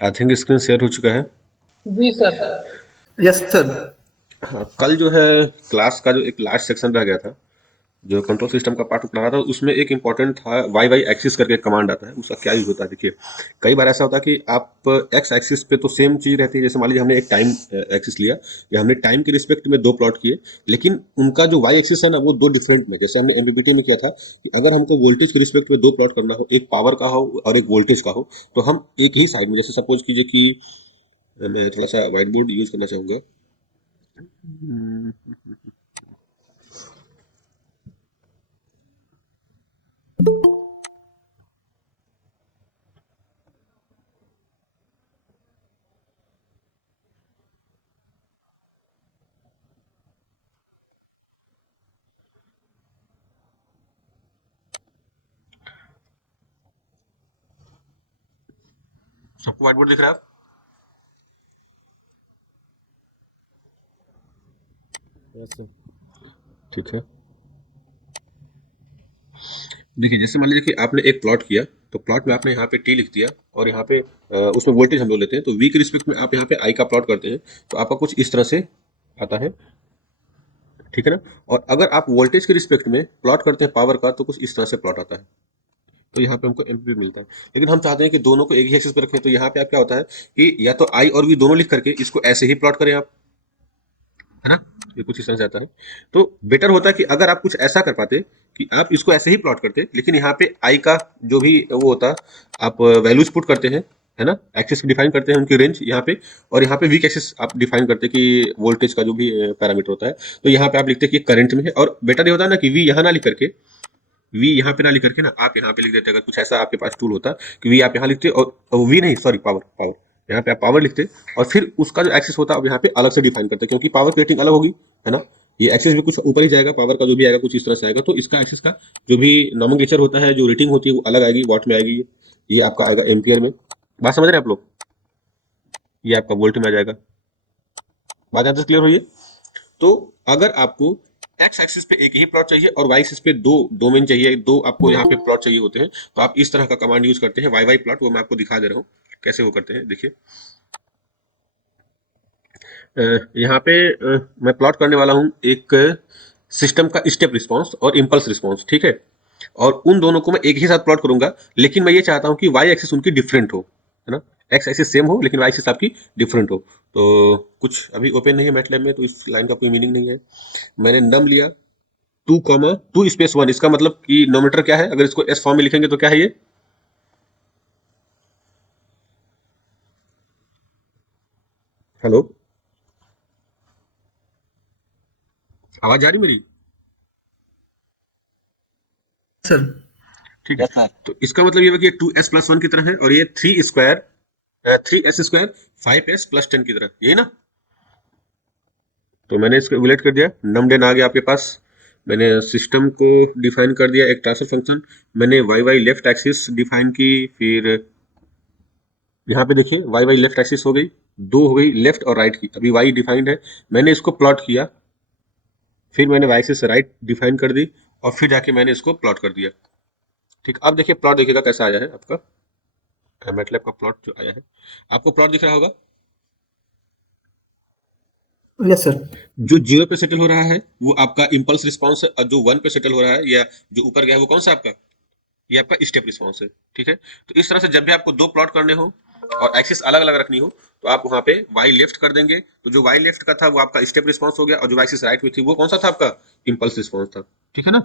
I think screen share हो चुका है। जी सर। Yes sir. हाँ, कल जो है क्लास का जो एक लास्ट सेक्शन रह गया था, जो कंट्रोल सिस्टम का पार्ट पढ़ा था, उसमें एक इंपॉर्टेंट था वाई वाई एक्सिस करके एक कमांड आता है। उसका क्या यूज होता है देखिए। कई बार ऐसा होता है कि आप एक्स एक्सिस पे तो सेम चीज रहती है, जैसे मान लीजिए हमने एक टाइम एक्सिस लिया या हमने टाइम के रिस्पेक्ट में दो प्लॉट किए, लेकिन उनका जो वाई एक्सिस है ना वो दो डिफरेंट में, जैसे हमने एमपीपीटी में किया था कि अगर हमको वोल्टेज के रिस्पेक्ट में दो प्लॉट करना हो, एक पावर का हो और एक वोल्टेज का हो, तो हम एक ही साइड में, जैसे सपोज कीजिए कि मैं थोड़ा सा व्हाइट बोर्ड यूज करना चाहूंगा। सबको व्हाइट बोर्ड दिख रहा है? Yes sir. ठीक है। देखिए, जैसे मान लीजिए कि आपने एक प्लॉट किया, तो प्लॉट में आपने यहाँ पे टी लिख दिया और यहाँ पे उसमें वोल्टेज हम लोग लेते हैं, तो वी के रिस्पेक्ट में आप यहाँ पे आई का प्लॉट करते हैं, तो आपका कुछ इस तरह से आता है। ठीक है ना। और अगर आप वोल्टेज के रिस्पेक्ट में प्लॉट करते हैं पावर का, तो कुछ इस तरह से प्लॉट आता है। तो यहाँ पे हमको एम्पीयर मिलता है। लेकिन हम चाहते हैं कि दोनों को एक ही एक्सिस पे रखें, तो यहाँ पे आप क्या होता है कि या तो आई और वी दोनों लिख करके इसको ऐसे ही प्लॉट करें आप, है ना। ये कुछ इस तरह से आता है। तो बेटर होता है कि अगर आप कुछ ऐसा कर पाते कि आप इसको ऐसे ही प्लॉट करते, लेकिन यहाँ पे आई का जो भी वो होता, आप वैल्यूज पुट करते हैं, है ना, एक्सिस डिफाइन करते हैं उनकी रेंज यहाँ पे, और यहाँ पे वीक एक्सिस आप डिफाइन करते हैं कि वोल्टेज का जो भी पैरामीटर होता है, तो यहाँ पे आप लिखते हैं कि करंट में है। और बेटर ये होता है ना कि वी यहाँ ना लिख करके, वी यहाँ पे ना लिख करके ना आप यहाँ पे लिख देते, अगर कुछ ऐसा आपके पास टूल होता कि वी आप यहाँ लिखते, और वी नहीं, सॉरी, पावर, पावर, यहाँ पे आप पावर लिखते, और फिर उसका जो एक्सेस होता है अब यहाँ पे अलग से डिफाइन करते, क्योंकि पावर की रेटिंग अलग होगी, है ना। ये एक्सेस भी कुछ ऊपर ही जाएगा, पावर का जो भी आएगा कुछ इस तरह से आएगा, तो इसका एक्सेस का जो भी नॉमेनक्लेचर होता है, जो रेटिंग होती है वो अलग आएगी, वॉट में आएगी, ये आपका आएगा एम्पियर में। बात समझ रहे हैं आप लोग? ये आपका वोल्ट में आ जाएगा। बात यहाँ तक क्लियर हुई है? तो अगर आपको एक्स एक्सिस पे एक ही प्लॉट चाहिए और वाई एक्सिस पे दो डोमेन चाहिए, दो आपको यहाँ पे प्लॉट चाहिए होते हैं, तो आप इस तरह का कमांड यूज करते हैं, वाई वाई प्लॉट। वो मैं आपको दिखा दे रहा हूँ कैसे वो करते हैं। देखिए, यहाँ पे मैं प्लॉट करने वाला हूँ एक सिस्टम का स्टेप रिस्पॉन्स और इम्पल्स रिस्पॉन्स, ठीक है। और उन दोनों को मैं एक ही साथ प्लॉट करूंगा, लेकिन मैं ये चाहता हूँ कि वाई एक्सिस उनकी डिफरेंट हो, है ना। एक्स एक्सिस सेम हो लेकिन वाई एक्सिस आपकी डिफरेंट हो। तो कुछ अभी ओपन नहीं है मैटलैब में, तो इस लाइन का कोई मीनिंग नहीं है। मैंने नम लिया 2, 2 स्पेस 1, इसका मतलब कि नोमीटर क्या है, अगर इसको एस फॉर्म में लिखेंगे तो क्या है ये? हेलो, आवाज आ रही मेरी? सर। ठीक है। तो इसका मतलब ये है कि 2s+1 की तरह है, और ये 3 5s+10 की तरह, यही ना। तो मैंने इसको इवेलुएट कर दिया, नमडेन आ गया आपके पास। मैंने सिस्टम को डिफाइन कर दिया एक ट्रांसफर फंक्शन। मैंने y y left axis define की, फिर यहाँ पे देखिए वाई वाई लेफ्ट एक्सिस हो गई, दो हो गई लेफ्ट और राइट की, अभी वाई डिफाइंड है। मैंने इसको प्लॉट किया, फिर मैंने वाई एक्सिस राइट डिफाइन कर दी, और फिर जाके मैंने इसको प्लॉट कर दिया। ठीक, अब देखिए प्लॉट देखिएगा कैसा आया है आपका, मैटलैब का प्लॉट जो आया है, आपको प्लॉट दिख रहा होगा। Yes sir. जो 0 पे सेटल हो रहा है वो आपका इम्पल्स रिस्पॉन्स है, और जो 1 पे सेटल हो रहा है या जो ऊपर गया है वो कौन सा आपका, ये आपका स्टेप रिस्पॉन्स है। ठीक है। तो इस तरह से जब भी आपको दो प्लॉट करने हो और एक्सिस अलग अलग रखनी हो, तो आप वहां पे वाई लेफ्ट कर देंगे, तो जो वाई लेफ्ट का था वो आपका स्टेप रिस्पॉन्स हो गया, और जो एक्सिस राइट में थी वो कौन सा था आपका, इम्पल्स रिस्पॉन्स था। ठीक है ना।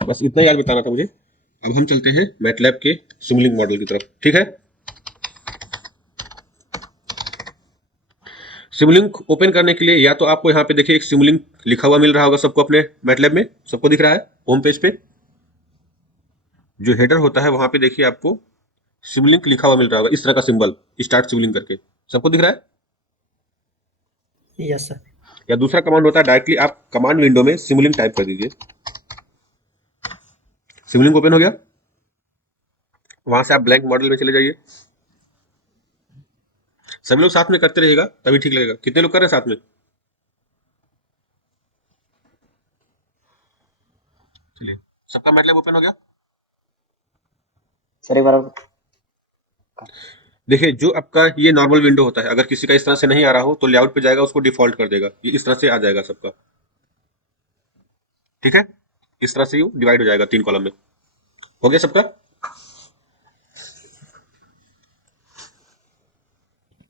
बस इतना याद बताना था मुझे। अब हम चलते हैं मैटलैब के सिमुलिंक मॉडल की तरफ। ठीक है। सिमुलिंक ओपन करने के लिए या तो आपको यहाँ पे देखिए एक सिमुलिंक लिखा हुआ मिल रहा होगा सबको, अपने मैटलैब में सबको दिख रहा है होम पेज पे। जो हेडर होता है वहां पे देखिए आपको सिमुलिंक लिखा हुआ मिल रहा होगा, इस तरह का सिंबल, स्टार्ट सिमुलिंक करके, सबको दिख रहा है। Yes sir. या दूसरा कमांड होता है, डायरेक्टली आप कमांड विंडो में सिमुलिंक टाइप कर दीजिए। सिमुलिंक ओपन हो गया, वहां से आप ब्लैंक मॉडल में चले जाइए। सभी लोग साथ में करते रहिएगा तभी ठीक लगेगा। कितने लोग कर रहे हैं साथ में? चलिए, सबका मैटलैब ओपन हो गया। सर एक बार और। देखिए जो आपका ये नॉर्मल विंडो होता है, अगर किसी का इस तरह से नहीं आ रहा हो तो लेआउट पे जाएगा, उसको डिफॉल्ट कर देगा, ये इस तरह से आ जाएगा सबका। ठीक है, इस तरह से ये डिवाइड हो जाएगा 3 कॉलम में। हो गया सबका?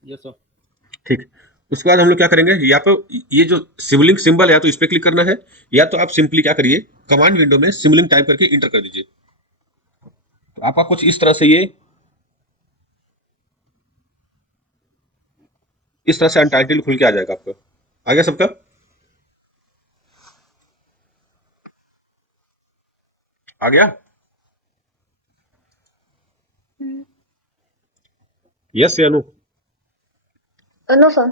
Yes, sir. ठीक। उसके बाद हम लोग क्या करेंगे, या तो ये जो सिमलिंक सिंबल है, या तो इस पे क्लिक करना है, या तो आप सिंपली क्या करिए, कमांड विंडो में सिमलिंक टाइप करके इंटर कर दीजिए। तो आपका कुछ इस तरह से ये इस तरह से अनटाइटल खुल के आ जाएगा आपका। आ गया सबका? आ गया? यस या नो? No sir.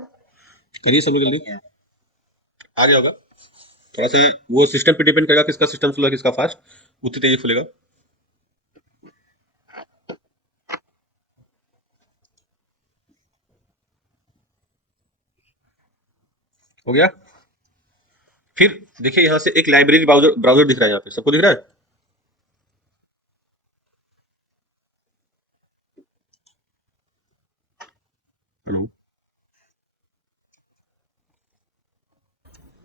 करिए सब लोग जल्दी। आ जाएगा। थोड़ा सा वो सिस्टम पे डिपेंड करेगा, किसका सिस्टम स्लो है किसका फास्ट, उतनी तेजी खुलेगा। हो गया? फिर देखिए यहाँ से एक लाइब्रेरी ब्राउजर ब्राउजर दिख रहा है, यहाँ पे सबको दिख रहा है? हेलो?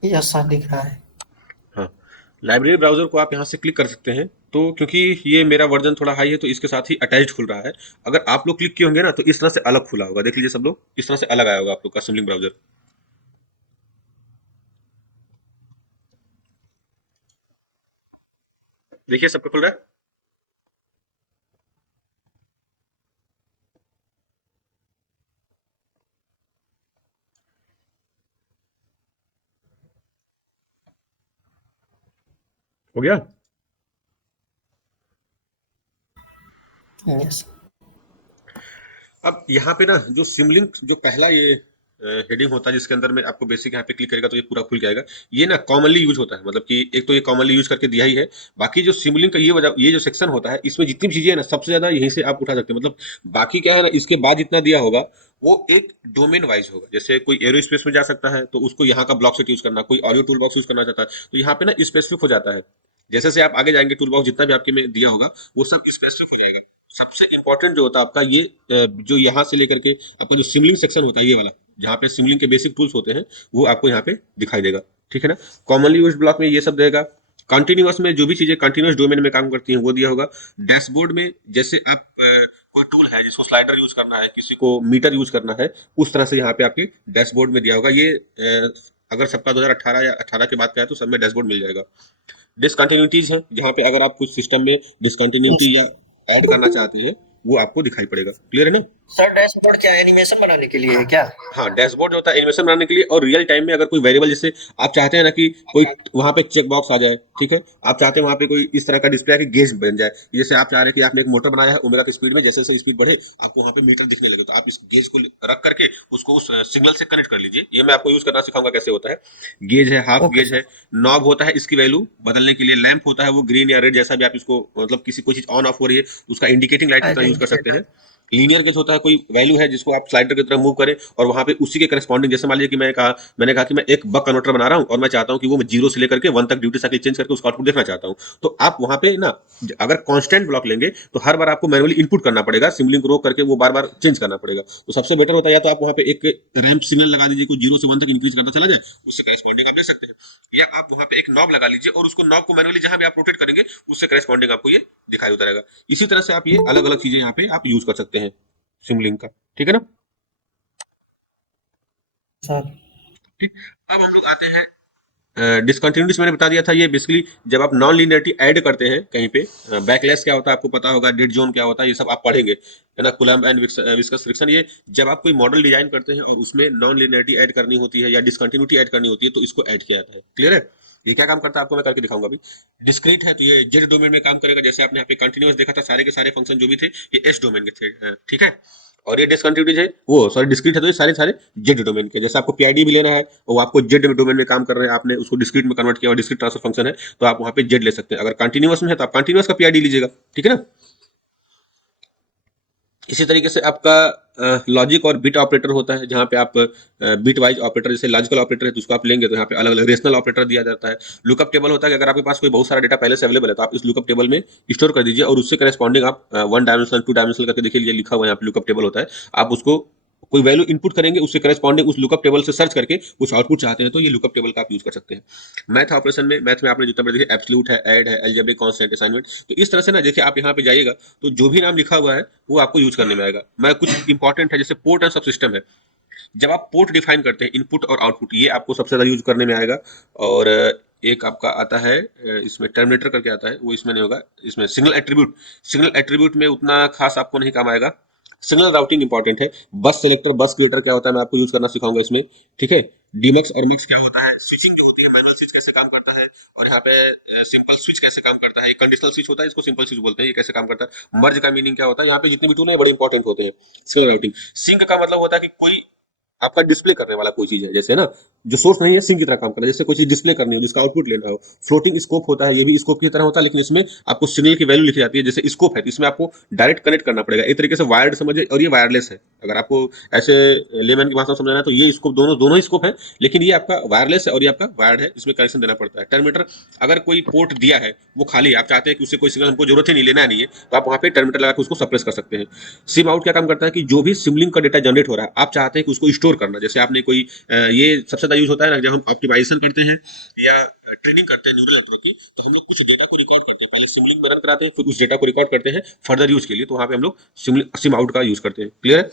यस सर दिख रहा है। हाँ, लाइब्रेरी ब्राउजर को आप यहाँ से क्लिक कर सकते हैं। तो क्योंकि ये मेरा वर्जन थोड़ा हाई है तो इसके साथ ही अटैच्ड खुल रहा है। अगर आप लोग क्लिक किए होंगे ना तो इस तरह से अलग खुला होगा, देख लीजिए सब लोग, इस तरह से अलग आया होगा आप लोग का सिमलिंक ब्राउजर। देखिए सबका खुल रहा है? हो गया? यस अब यहाँ पे ना जो सिमलिंक जो पहला ये हेडिंग होता है, जिसके अंदर में आपको बेसिक यहाँ पे क्लिक करेगा तो ये पूरा खुल जाएगा। ये ना कॉमनली यूज होता है, मतलब कि एक तो ये कॉमनली यूज करके दिया ही है। बाकी जो सिमलिंक का ये जो सेक्शन होता है, इसमें जितनी भी चीजें है ना, सबसे ज्यादा यहीं से आप उठा सकते हैं। मतलब बाकी क्या है ना, इसके बाद जितना दिया होगा वो एक डोमेन वाइज होगा। जैसे कोई एरोस्पेस में जा सकता है तो उसको यहाँ का ब्लॉक सेट यूज करना, कोई ऑडियो टूल बॉक्स यूज करना चाहता है तो यहाँ पे ना स्पेसिफिक हो जाता है। जैसे से आप आगे जाएंगे टूल बॉक्स जितना भी आपके में दिया होगा वो सब स्पेसिफिक हो जाएगा। सबसे इंपॉर्टेंट जो होता है आपका ये जो यहाँ से लेकर के आपका जो सिमलिंग सेक्शन होता है ये वाला, जहाँ पे सिमलिंग के बेसिक टूल्स होते हैं, वो आपको यहाँ पे दिखाई देगा। ठीक है ना? कॉमनली यूज्ड ब्लॉक में ये सब देगा। कंटिन्यूअस में जो भी चीजें कंटिन्यूअस डोमेन में काम करती हैं वो दिया होगा। डैशबोर्ड में जैसे आप कोई टूल है जिसको स्लाइडर यूज करना है, किसी को मीटर यूज करना है, उस तरह से यहाँ पे आपके डैशबोर्ड में दिया होगा। ये अगर सबका 2018 या 18 के बाद का है तो सब में डैशबोर्ड मिल जाएगा। डिसकंटिन्यूटीज है, जहाँ पे अगर आप कुछ सिस्टम में डिसकंटिन्यूटी या ऐड करना चाहते हैं वो आपको दिखाई पड़ेगा। क्लियर है ना? सर डैशबोर्ड क्या एनिमेशन बनाने के लिए है क्या? हाँ, डैशबोर्ड जो होता है एनिमेशन बनाने के लिए, और रियल टाइम में अगर कोई वेरिएबल, जैसे आप चाहते हैं ना कि कोई वहां पे चेक बॉक्स आ जाए, ठीक है, आप चाहते हैं वहां पे कोई इस तरह का डिस्प्ले की गेज बन जाए। जैसे आप चाह रहे हैं कि आपने एक मोटर बनाया है ओमेगा की स्पीड में, जैसे जैसे स्पीड बढ़े आपको वहां पे मीटर दिखने लगे, तो आप इस गेज को रख करके उसको उस सिग्नल से कनेक्ट कर लीजिए। ये मैं आपको यूज करना सिखाऊंगा कैसे होता है। गेज है, हाफ ओके गेज सर। है, नॉब होता है इसकी वैल्यू बदलने के लिए, लैंप होता है वो ग्रीन या रेड जैसा भी आप इसको, मतलब किसी कोई चीज ऑन ऑफ हो रही है तो उसका इंडिकेटिंग लाइट की तरह यूज कर सकते हैं। लीनियर गेज होता है, कोई वैल्यू है जिसको आप स्लाइडर की तरह मूव करें और वहां पे उसी के करस्पॉन्डिंग, जैसे मान लीजिए कि मैंने कहा कि मैं एक बक कन्वर्टर बना रहा हूं और मैं चाहता हूं कि वो मैं 0 से लेकर के 1 तक ड्यूटी साइकिल चेंज करके उसका आउटपुट देखना चाहता हूं। तो आप वहां पे ना अगर कांस्टेंट ब्लॉक लेंगे तो हर बार आपको मैनुअली इनपुट करना पड़ेगा, सिमलिंग को रोक करके वो बार बार चेंज करना पड़ेगा। तो सबसे बेटर होता है या तो आप वहां पे एक रैंप सिग्नल लगा दीजिए, कोई 0 से 1 तक इंक्रीज करता चला जाए, उससे करस्पॉन्डिंग आप ले सकते हैं। या आप वहां पे एक नॉब लगा लीजिए और उसको नॉब को मैनुअली जहां भी आप रोटेट करेंगे उससे करस्पॉन्डिंग आपको ये दिखाई देता रहेगा। इसी तरह से आप ये अलग अलग चीजें यहाँ पे आप यूज कर सकते हैं सिमलिंक का। ठीक है ना? सर ठीक। अब हम लोग आते हैं डिसकंटिन्यूटीज। मैंने बता दिया था, ये बेसिकली जब आप नॉन लीनियरिटी ऐड करते हैं कहीं पे, बैकलैश क्या होता है आपको पता होगा, डेड जोन क्या होता है, ये सब आप पढ़ेंगे, है ना? Coulomb and viscous friction. ये जब आप कोई मॉडल डिजाइन करते हैं और उसमें नॉन लीनियरिटी ऐड करनी होती है या डिसकंटिन्यूटी ऐड करनी होती है तो इसको ऐड किया जाता है। क्लियर है? ये क्या काम करता है आपको मैं करके दिखाऊंगा अभी। डिस्क्रीट है तो ये जेड डोमेन में काम करेगा। जैसे आपने यहाँ पे कंटिन्यूअस देखा था, सारे के सारे फंक्शन जो भी थे ये एस डोमेन के थे, ठीक है। और ये डिसकंटिन्यूटीज है, वो सॉरी डिस्क्रीट है तो ये सारे सारे जेड डोमेन के। जैसे आपको पीआईडी भी लेना है और आपको जेड डोमेन में काम कर रहे हैं, आपने उसको डिस्क्रीट में कन्वर्ट किया और डिस्क्रीट ट्रांसफर फंक्शन है तो आप वहां पे जेड ले सकते हैं। अगर कंटिन्यूअस में है तो आप कंटिन्यूअस का पीआईडी लीजिएगा। ठीक है ना? इसी तरीके से आपका लॉजिक और बिट ऑपरेटर होता है, जहाँ पे आप बिट वाइज ऑपरेटर, जैसे लॉजिकल ऑपरेटर है तो उसको आप लेंगे तो यहाँ पे अलग अलग रेशनल ऑपरेटर दिया जाता है। लुकअप टेबल होता है कि अगर आपके पास कोई बहुत सारा डेटा पहले से अवेलेबल है तो आप इस लुकअप टेबल में स्टोर कर दीजिए और उससे करस्पॉन्डिंग आप 1 डायमेंशनल 2 डायमेंशनल करके देखिए, ये लिखा हुआ है यहाँ पे लुकअप टेबल होता है। आप उसको कोई वैल्यू इनपुट करेंगे, उससे करस्पॉन्डिंग उस लुकअप टेबल से सर्च करके कुछ आउटपुट चाहते हैं तो ये लुकअप टेबल का आप यूज कर सकते हैं। मैथ ऑपरेशन में, मैथ में आपने जितना देखिए एब्सोल्यूट है, ऐड है, अलजेब्रिक कांस्टेंट, असाइनमेंट, तो इस तरह से ना देखिए आप यहाँ पे जाइएगा तो जो भी नाम लिखा हुआ है वो आपको यूज करने में आएगा। मैं कुछ इंपॉर्टेंट है जैसे पोर्ट एंड सब सिस्टम है, जब आप पोर्ट डिफाइन करते हैं, इनपुट और आउटपुट, ये आपको सबसे ज्यादा यूज करने में आएगा। और एक आपका आता है इसमें टर्मिनेटर करके आता है, वो इसमें नहीं होगा। इसमें सिग्नल एट्रीब्यूट, सिग्नल एट्रीब्यूट में उतना खास आपको नहीं काम आएगा। सिग्नल राउटिंग इंपॉर्टेंट है। बस सेलेक्टर, बस क्रिएटर क्या होता है मैं आपको यूज करना सिखाऊंगा इसमें, ठीक है। डीमक्स और मक्स क्या होता है, स्विचिंग जो होती है, मैनुअल स्विच कैसे काम करता है, और यहाँ पे सिंपल स्विच कैसे काम करता है, कंडीशनल स्विच होता है, इसको सिंपल स्विच बोलते हैं, ये कैसे काम करता है। मर्ज का मीनिंग क्या होता है, यहाँ पे जितने भी टूल है बड़े इंपॉर्टेंट होते हैं। सिग्नल राउटिंग, सिंक का मतलब होता है कि कोई आपका डिस्प्ले करने वाला कोई चीज है, जैसे ना जो सोर्स नहीं है सिंक की तरह काम करना है, जैसे कोई चीज डिस्प्ले करनी हो जिसका आउटपुट लेना हो। फ्लोटिंग स्कोप होता है, ये भी स्कोप की तरह होता है, लेकिन इसमें आपको सिग्नल की वैल्यू लिखी जाती है। जैसे स्कोप है तो इसमें आपको डायरेक्ट कनेक्ट करना पड़ेगा, एक तरीके से वायर्ड समझिए, और ये वायरलेस है। अगर आपको ऐसे लेमैन की भाषा में समझाना है तो ये स्कोप, दोनों दोनों ही स्कोप है, लेकिन ये आपका वायरलेस है और ये आपका वायर्ड है, इसमें कनेक्शन देना पड़ता है। टर्मिनेटर, अगर कोई पोर्ट दिया है वो खाली है, आप चाहते हैं कि उससे कोई सिग्नल हमको जरूरत ही नहीं, लेना नहीं है, तो आप वहां पे टर्मिनेटर लगा के उसको सप्रेस कर सकते हैं। सिम आउट क्या काम करता है कि जो भी सिमलिंक का डेटा जनरेट हो रहा है, आप चाहते हैं कि उसको स्टोर करना, जैसे आपने कोई ये सबसे ज्यादा यूज होता है ना जब हम ऑप्टिमाइजेशन करते हैं या ट्रेनिंग करते हैं न्यूरल नेटवर्क की, तो हम लोग कुछ डेटा को रिकॉर्ड करते हैं, पहले सिमलिंक में रन कराते हैं, फिर उस डेटा को रिकॉर्ड करते हैं फर्दर यूज के लिए, तो वहां पे हम लोग सिम आउट का यूज करते हैं। क्लियर है।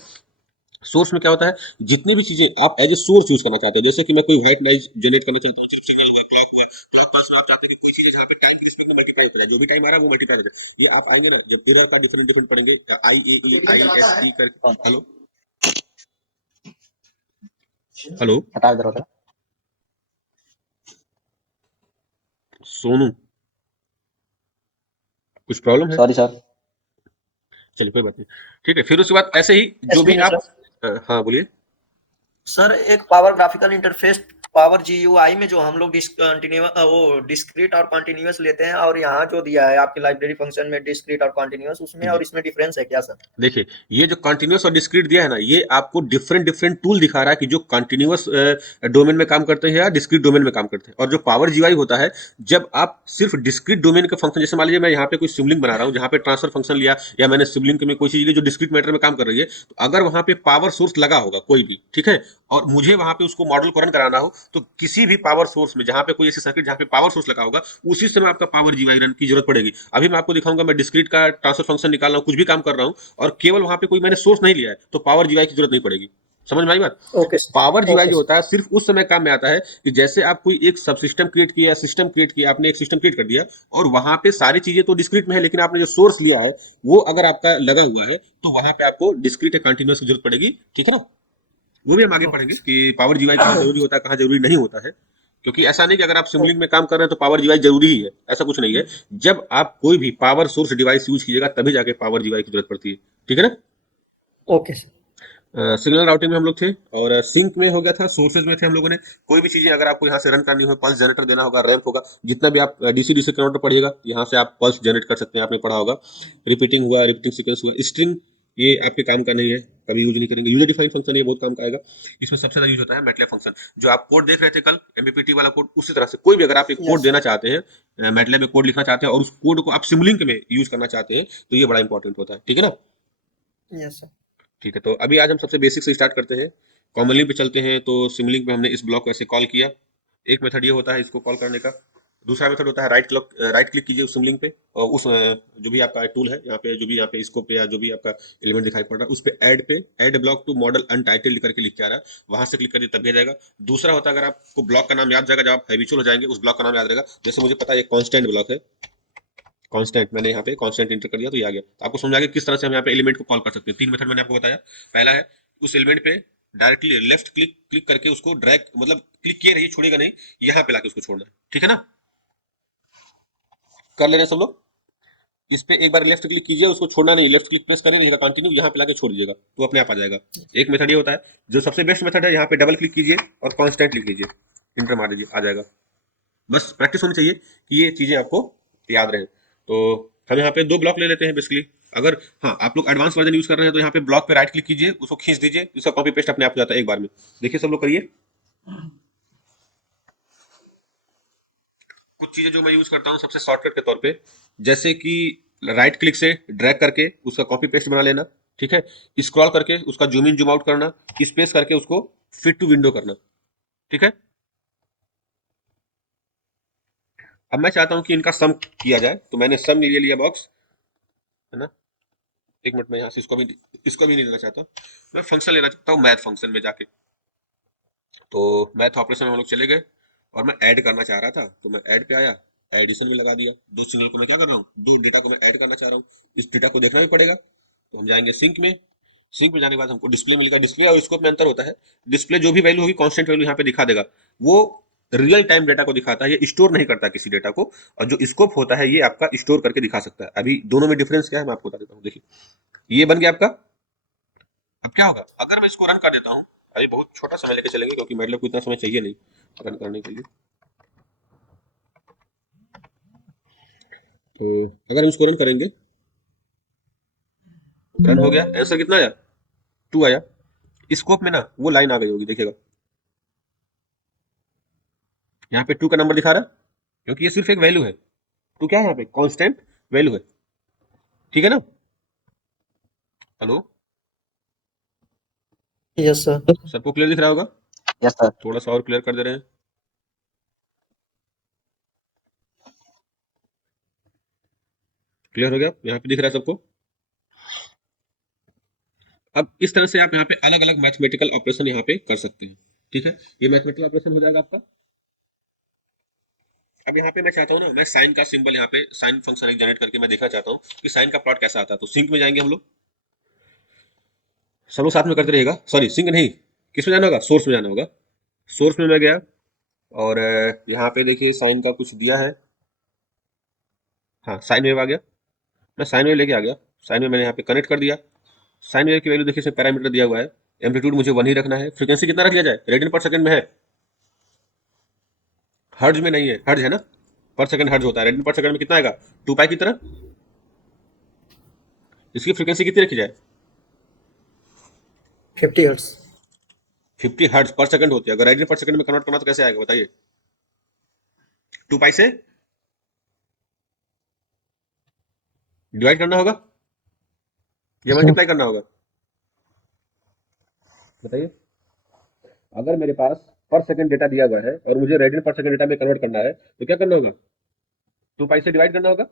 सोर्स में क्या होता है, जितनी भी चीजें आप एज ए सोर्स यूज करना चाहते हैं, जैसे कि मैं कोई व्हाइट नॉइज जनरेट करना चाहता हूँ, सिर्फ सिग्नल हुआ, क्लॉक हुआ, क्लॉक पास में आप चाहते हैं कि कोई चीज जहाँ पे टाइम की रिस्पेक्ट में मल्टीप्लाई हो जाए, जो भी टाइम आ रहा है वो मल्टीप्लाई हो जाए, ये आप आएंगे ना जब एरर का डिफरेंट डिफरेंट पढ़ेंगे, आई ए ई आई एस ई कर, हेलो हेलो हटा इधर होता सोनू, कुछ प्रॉब्लम है? Sorry sir. चलिए कोई बात नहीं, ठीक है। फिर उसके बाद ऐसे ही जो भी आप हाँ बोलिए। सर एक power graphical interface, power GUI में जो हम लोग वो डिस्क्रीट और कॉन्टिन्यूअस लेते हैं, और यहाँ जो दिया है आपकी लाइब्रेरी फंक्शन में डिस्क्रीट और कॉन्टिन्यूअस, उसमें और इसमें डिफरेंस है क्या सर? देखिए ये जो कंटिन्यूअस और डिस्क्रीट दिया है ना, ये आपको डिफरेंट डिफरेंट टूल दिखा रहा है कि जो कंटिन्यूअस डोमेन में काम करते हैं या डिस्क्रीट डोमेन में काम करते हैं। और जो पावर जीआई होता है, जब आप सिर्फ डिस्क्रीट डोमेन का फंक्शन, जैसे मान लीजिए मैं यहाँ पे कोई सिबलिंग बना रहा हूँ जहाँ पे ट्रांसफर फंक्शन लिया, या मैंने सिबलिंग में कोई चीज ली जो डिस्क्रीट मैटर में काम कर रही है, तो अगर वहां पे पावर सोर्स लगा होगा कोई भी, ठीक है, और मुझे वहां पे उसको मॉडल को रन कराना हो, तो किसी भी पावर सोर्स में जहां पे कोई ऐसी सर्किट जहां पे पावर सोर्स लगा होगा, उसी समय आपका पावर जीआई रन की जरूरत पड़ेगी। अभी मैं आपको दिखाऊंगा, मैं डिस्क्रीट का ट्रांसफर फंक्शन निकाल रहा हूँ, कुछ भी काम कर रहा हूँ, और केवल वहां पे कोई मैंने सोर्स नहीं लिया है, तो पावर जीआई की जरूरत नहीं पड़ेगी। समझ में आई बात? ओके पावर जीआई जो होता है सिर्फ उस समय काम में आता है कि जैसे आप कोई एक सब सिस्टम क्रिएट किया, सिस्टम क्रिएट किया, आपने एक सिस्टम क्रिएट कर दिया, और वहां पे सारी चीजें तो डिस्क्रीट में है, लेकिन आपने जो सोर्स लिया है वो अगर आपका लगा हुआ है, तो वहां पे आपको डिस्क्रीट या कंटिन्यूअस की जरूरत पड़ेगी। ठीक है ना। वो भी हम आगे पढ़ेंगे कि पावर जीआई कहाँ जरूरी होता है, कहाँ जरूरी नहीं होता है, क्योंकि ऐसा नहीं कि अगर आप सिमलिंग में काम कर रहे हैं तो पावर जीआई जरूरी ही है, ऐसा कुछ नहीं है। जब आप कोई भी पावर सोर्स डिवाइस यूज कीजिएगा तभी जाके पावर जीआई की जरूरत पड़ती है। ठीक है ना। Okay sir. सिग्नल राउटिंग में हम लोग थे, और सिंक में हो गया था, सोर्सेज में थे हम लोगों ने। कोई भी चीजें अगर आपको यहाँ से रन करनी हो, पल्स जनरेटर देना होगा, रैंप होगा, जितना भी आप डीसी डीसी कन्वर्टर पढ़िएगा यहाँ से आप पल्स जनरेट कर सकते हैं, आपने पढ़ा होगा। रिपीटिंग हुआ, रिपीटिंग सीक्वेंस हुआ, स्ट्रिंग, ये आपके काम का नहीं है, कभी यूज नहीं करेंगे। यूजर डिफाइंड फंक्शन ये बहुत काम का आएगा। इसमें सबसे ज्यादा यूज होता है मैटलैब फंक्शन, जो आप कोड देख रहे थे कल, एमपीपीटी वाला कोड, उसी तरह से कोई भी अगर आप एक कोड देना चाहते हैं, मैटलैब में कोड लिखना चाहते हैं और उस कोड को आप सिमलिंक में यूज करना चाहते हैं, तो ये बड़ा इंपॉर्टेंट होता है। ठीक है ना। Yes sir. ठीक है, तो अभी आज हम सबसे बेसिक से स्टार्ट करते हैं। कॉमन लिंक पे चलते हैं। तो सिमलिंक में हमने इस ब्लॉक को ऐसे कॉल किया। एक मेथड ये होता है इसको कॉल करने का। दूसरा मेथड होता है राइट क्लिक कीजिए उस सिमलिंक पे, और उस जो भी आपका टूल है यहाँ पे, जो भी यहाँ पे स्कोप पे या जो भी आपका एलिमेंट दिखाई पड़ रहा है, उस पे add block to model untitled करके लिख के आ रहा है, वहां से क्लिक करिए तब भी आ जाएगा। दूसरा होता है, अगर आपको ब्लॉक का नाम याद जाएगा, जब आप हैबिचुअल हो जाएंगे उस ब्लॉक का नाम याद रहेगा। जैसे मुझे पता है ये कॉन्स्टेंट ब्लॉक है, कांस्टेंट, मैंने यहाँ पे कांस्टेंट इंटर कर दिया तो ये आ गया। तो आपको समझ आ गया किस तरह से हम यहाँ पे एलिमेंट को कॉल कर सकते हैं। 3 मेथड मैंने आपको बताया। पहला है उस एलिमेंट पे डायरेक्टली लेफ्ट क्लिक करके उसको ड्रैग, मतलब क्लिक किए रहिए, छोड़ेगा नहीं, यहाँ पे लाके उसको छोड़ना है। ठीक है ना। कर ले रहे हैं सब लोग। इस पे एक बार लेफ्ट क्लिक कीजिए, उसको छोड़ना नहीं, लेफ्ट क्लिक प्रेस करेंगे कंटिन्यू, यहाँ पे लाके छोड़ दीजिएगा तो अपने आप आ जाएगा। एक मेथड ये होता है जो सबसे बेस्ट मेथड है, यहाँ पे डबल क्लिक कीजिए और कांस्टेंट लिख लीजिए, इंटर मार दीजिए, आ जाएगा। बस प्रैक्टिस होनी चाहिए कि ये चीजें आपको याद रहे। तो हम यहाँ पे 2 ब्लॉक ले लेते हैं बेसिकली। अगर हाँ आप लोग एडवांस वर्जन यूज कर रहे हैं तो यहाँ पे ब्लॉक पे राइट क्लिक कीजिए, उसको खींच दीजिए, इसका कॉपी पेस्ट अपने आप हो जाता है एक बार में। देखिए सब लोग करिए। कुछ चीजें जो मैं यूज करता हूँ सबसे शॉर्टकट के तौर पे, जैसे कि राइट क्लिक से ड्रैग करके उसका कॉपी पेस्ट बना लेना, ठीक है, स्क्रॉल करके उसका जूम इन जूम आउट करना, स्पेस करके उसको फिट टू विंडो करना, ठीक है। अब मैं चाहता हूं कि इनका सम किया जाए, तो मैंने सम ले लिया बॉक्स, है ना। एक मिनट में यहाँ से इसको भी नहीं लेना चाहता, मैं फंक्शन लेना चाहता हूँ मैथ फंक्शन में जाके। तो मैथ ऑपरेशन में हम लोग चले गए और मैं ऐड करना चाह रहा था, तो मैं ऐड पे आया, एडिशन में लगा दिया। दो सिग्नल को मैं क्या कर रहा हूँ, दो डेटा को मैं ऐड करना चाह रहा हूँ, इस डेटा को देखना भी पड़ेगा। तो हम जाएंगे सिंक में, सिंक में जाने के बाद हमको डिस्प्ले मिलेगा। डिस्प्ले और स्कोप में अंतर होता है, डिस्प्ले जो भी वैल्यू होगी कांस्टेंट वैल्यू यहाँ पे दिखा देगा, वो रियल टाइम डेटा को दिखाता है, ये स्टोर नहीं करता किसी डेटा को। और जो स्कोप होता है ये आपका स्टोर करके दिखा सकता है। अभी दोनों में डिफरेंस क्या है मैं आपको बता देता हूँ। देखिए ये बन गया आपका। अब क्या होगा अगर मैं इसको रन कर देता हूँ, अभी बहुत छोटा समय लेके चलेंगे क्योंकि मेरे को इतना समय चाहिए नहीं रन करने के लिए। तो अगर हम इसको रन करेंगे, रन हो गया, आंसर कितना आया, 2 आया। स्कोप में ना वो लाइन आ गई होगी, देखिएगा यहाँ पे 2 का नंबर दिखा रहा है, क्योंकि ये सिर्फ एक वैल्यू है। 2 क्या है यहाँ पे, कांस्टेंट वैल्यू है, ठीक है ना। Hello, yes sir. सबको क्लियर दिख रहा होगा, यस सर। थोड़ा सा और क्लियर कर दे रहे हैं। क्लियर हो गया, यहाँ पे दिख रहा है सबको। अब इस तरह से आप यहाँ पे अलग अलग मैथमेटिकल ऑपरेशन यहाँ पे कर सकते हैं, ठीक है। ये मैथमेटिकल ऑपरेशन हो जाएगा आपका। अब यहाँ पे मैं चाहता हूँ ना, मैं साइन का सिंबल यहाँ पे साइन फंक्शन एक जनरेट करके मैं देखना चाहता हूँ कि साइन का प्लॉट कैसा आता है। तो सिंक में जाएंगे हम लोग, सब लोग साथ में करते रहेगा, सॉरी सिंक नहीं, किस में जाना होगा, सोर्स में जाना होगा। सोर्स में मैं गया और यहाँ पे देखिए साइन का कुछ दिया है, हाँ साइन वेव आ गया, मैं साइन वेव लेके आ गया। साइन वेव मैंने यहाँ पे कनेक्ट कर दिया। साइन वेव की वैल्यू देखिए इसमें पैरामीटर दिया हुआ है, एम्पलीट्यूड मुझे 1 ही रखना है। फ्रीक्वेंसी कितना रख लिया जाए, रेडियन पर सेकंड में है, हर्ज में नहीं है, हर्ज है ना, पर सेकंड हर्ज होता है, रेडियन पर सेकंड में कितना आएगा, 2 पाई की तरह। इसकी फ्रीक्वेंसी कितनी रखी जाए, 50 हर्ट्ज। 50 हर्ज पर सेकंड होती है। अगर रेडियन पर सेकंड में कन्वर्ट करना तो कैसे आएगा बताइए, 2 पाई से डिवाइड करना होगा या मल्टीप्लाई करना होगा, बताइए। अगर मेरे पास पर सेकंड डेटा दिया हुआ है और मुझे रेडियन पर सेकंड डेटा में कन्वर्ट करना है तो क्या करना होगा, 2 पाई से डिवाइड करना होगा।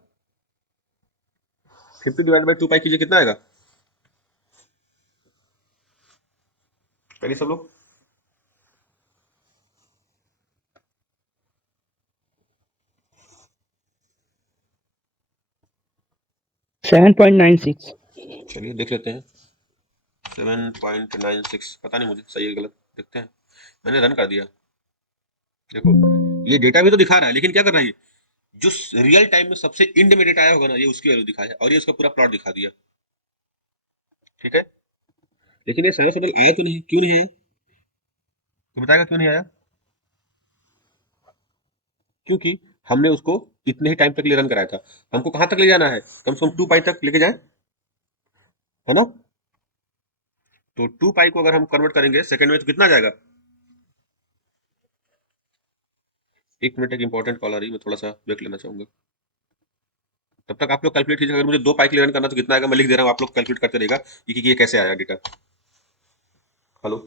50 डिवाइड बाई 2 पाई कीजिए, कितना आएगा, करिए सब लोग। 7.96। चलिए देख लेते हैं, 7.96, पता नहीं मुझे सही है गलत, देखते हैं। मैंने रन कर दिया, देखो ये डेटा भी तो दिखा रहा है, लेकिन क्या कर रहा है ये, जो रियल टाइम में सबसे एंड में डेटा आया होगा ना, ये उसकी वैल्यू दिखाया है और ये उसका पूरा प्लॉट दिखा दिया, ठीक है। लेकिन ये साइनसॉइडल आया तो नहीं, क्यों नहीं है, तो बताएगा क्यों नहीं आया। क्योंकि हमने उसको इतने ही टाइम तक लिए रन कराया था, हमको कहां तक ले जाना है, कम से कम 2 पाई तक लेके जाए, है ना। तो 2 पाई को अगर हम कन्वर्ट करेंगे सेकंड में तो कितना आ जाएगा। एक मिनट, एक इंपॉर्टेंट कॉल आ रही है, मैं थोड़ा सा ब्रेक लेना चाहूंगा। तब तक आप लोग कैलकुलेट कीजिए, अगर मुझे 2 पाई के लिए रन करना तो कितना आएगा, मैं लिख दे रहा हूँ, आप लोग कैलकुलेट करते रहेगा कि ये कैसे आया डेटा। हेलो,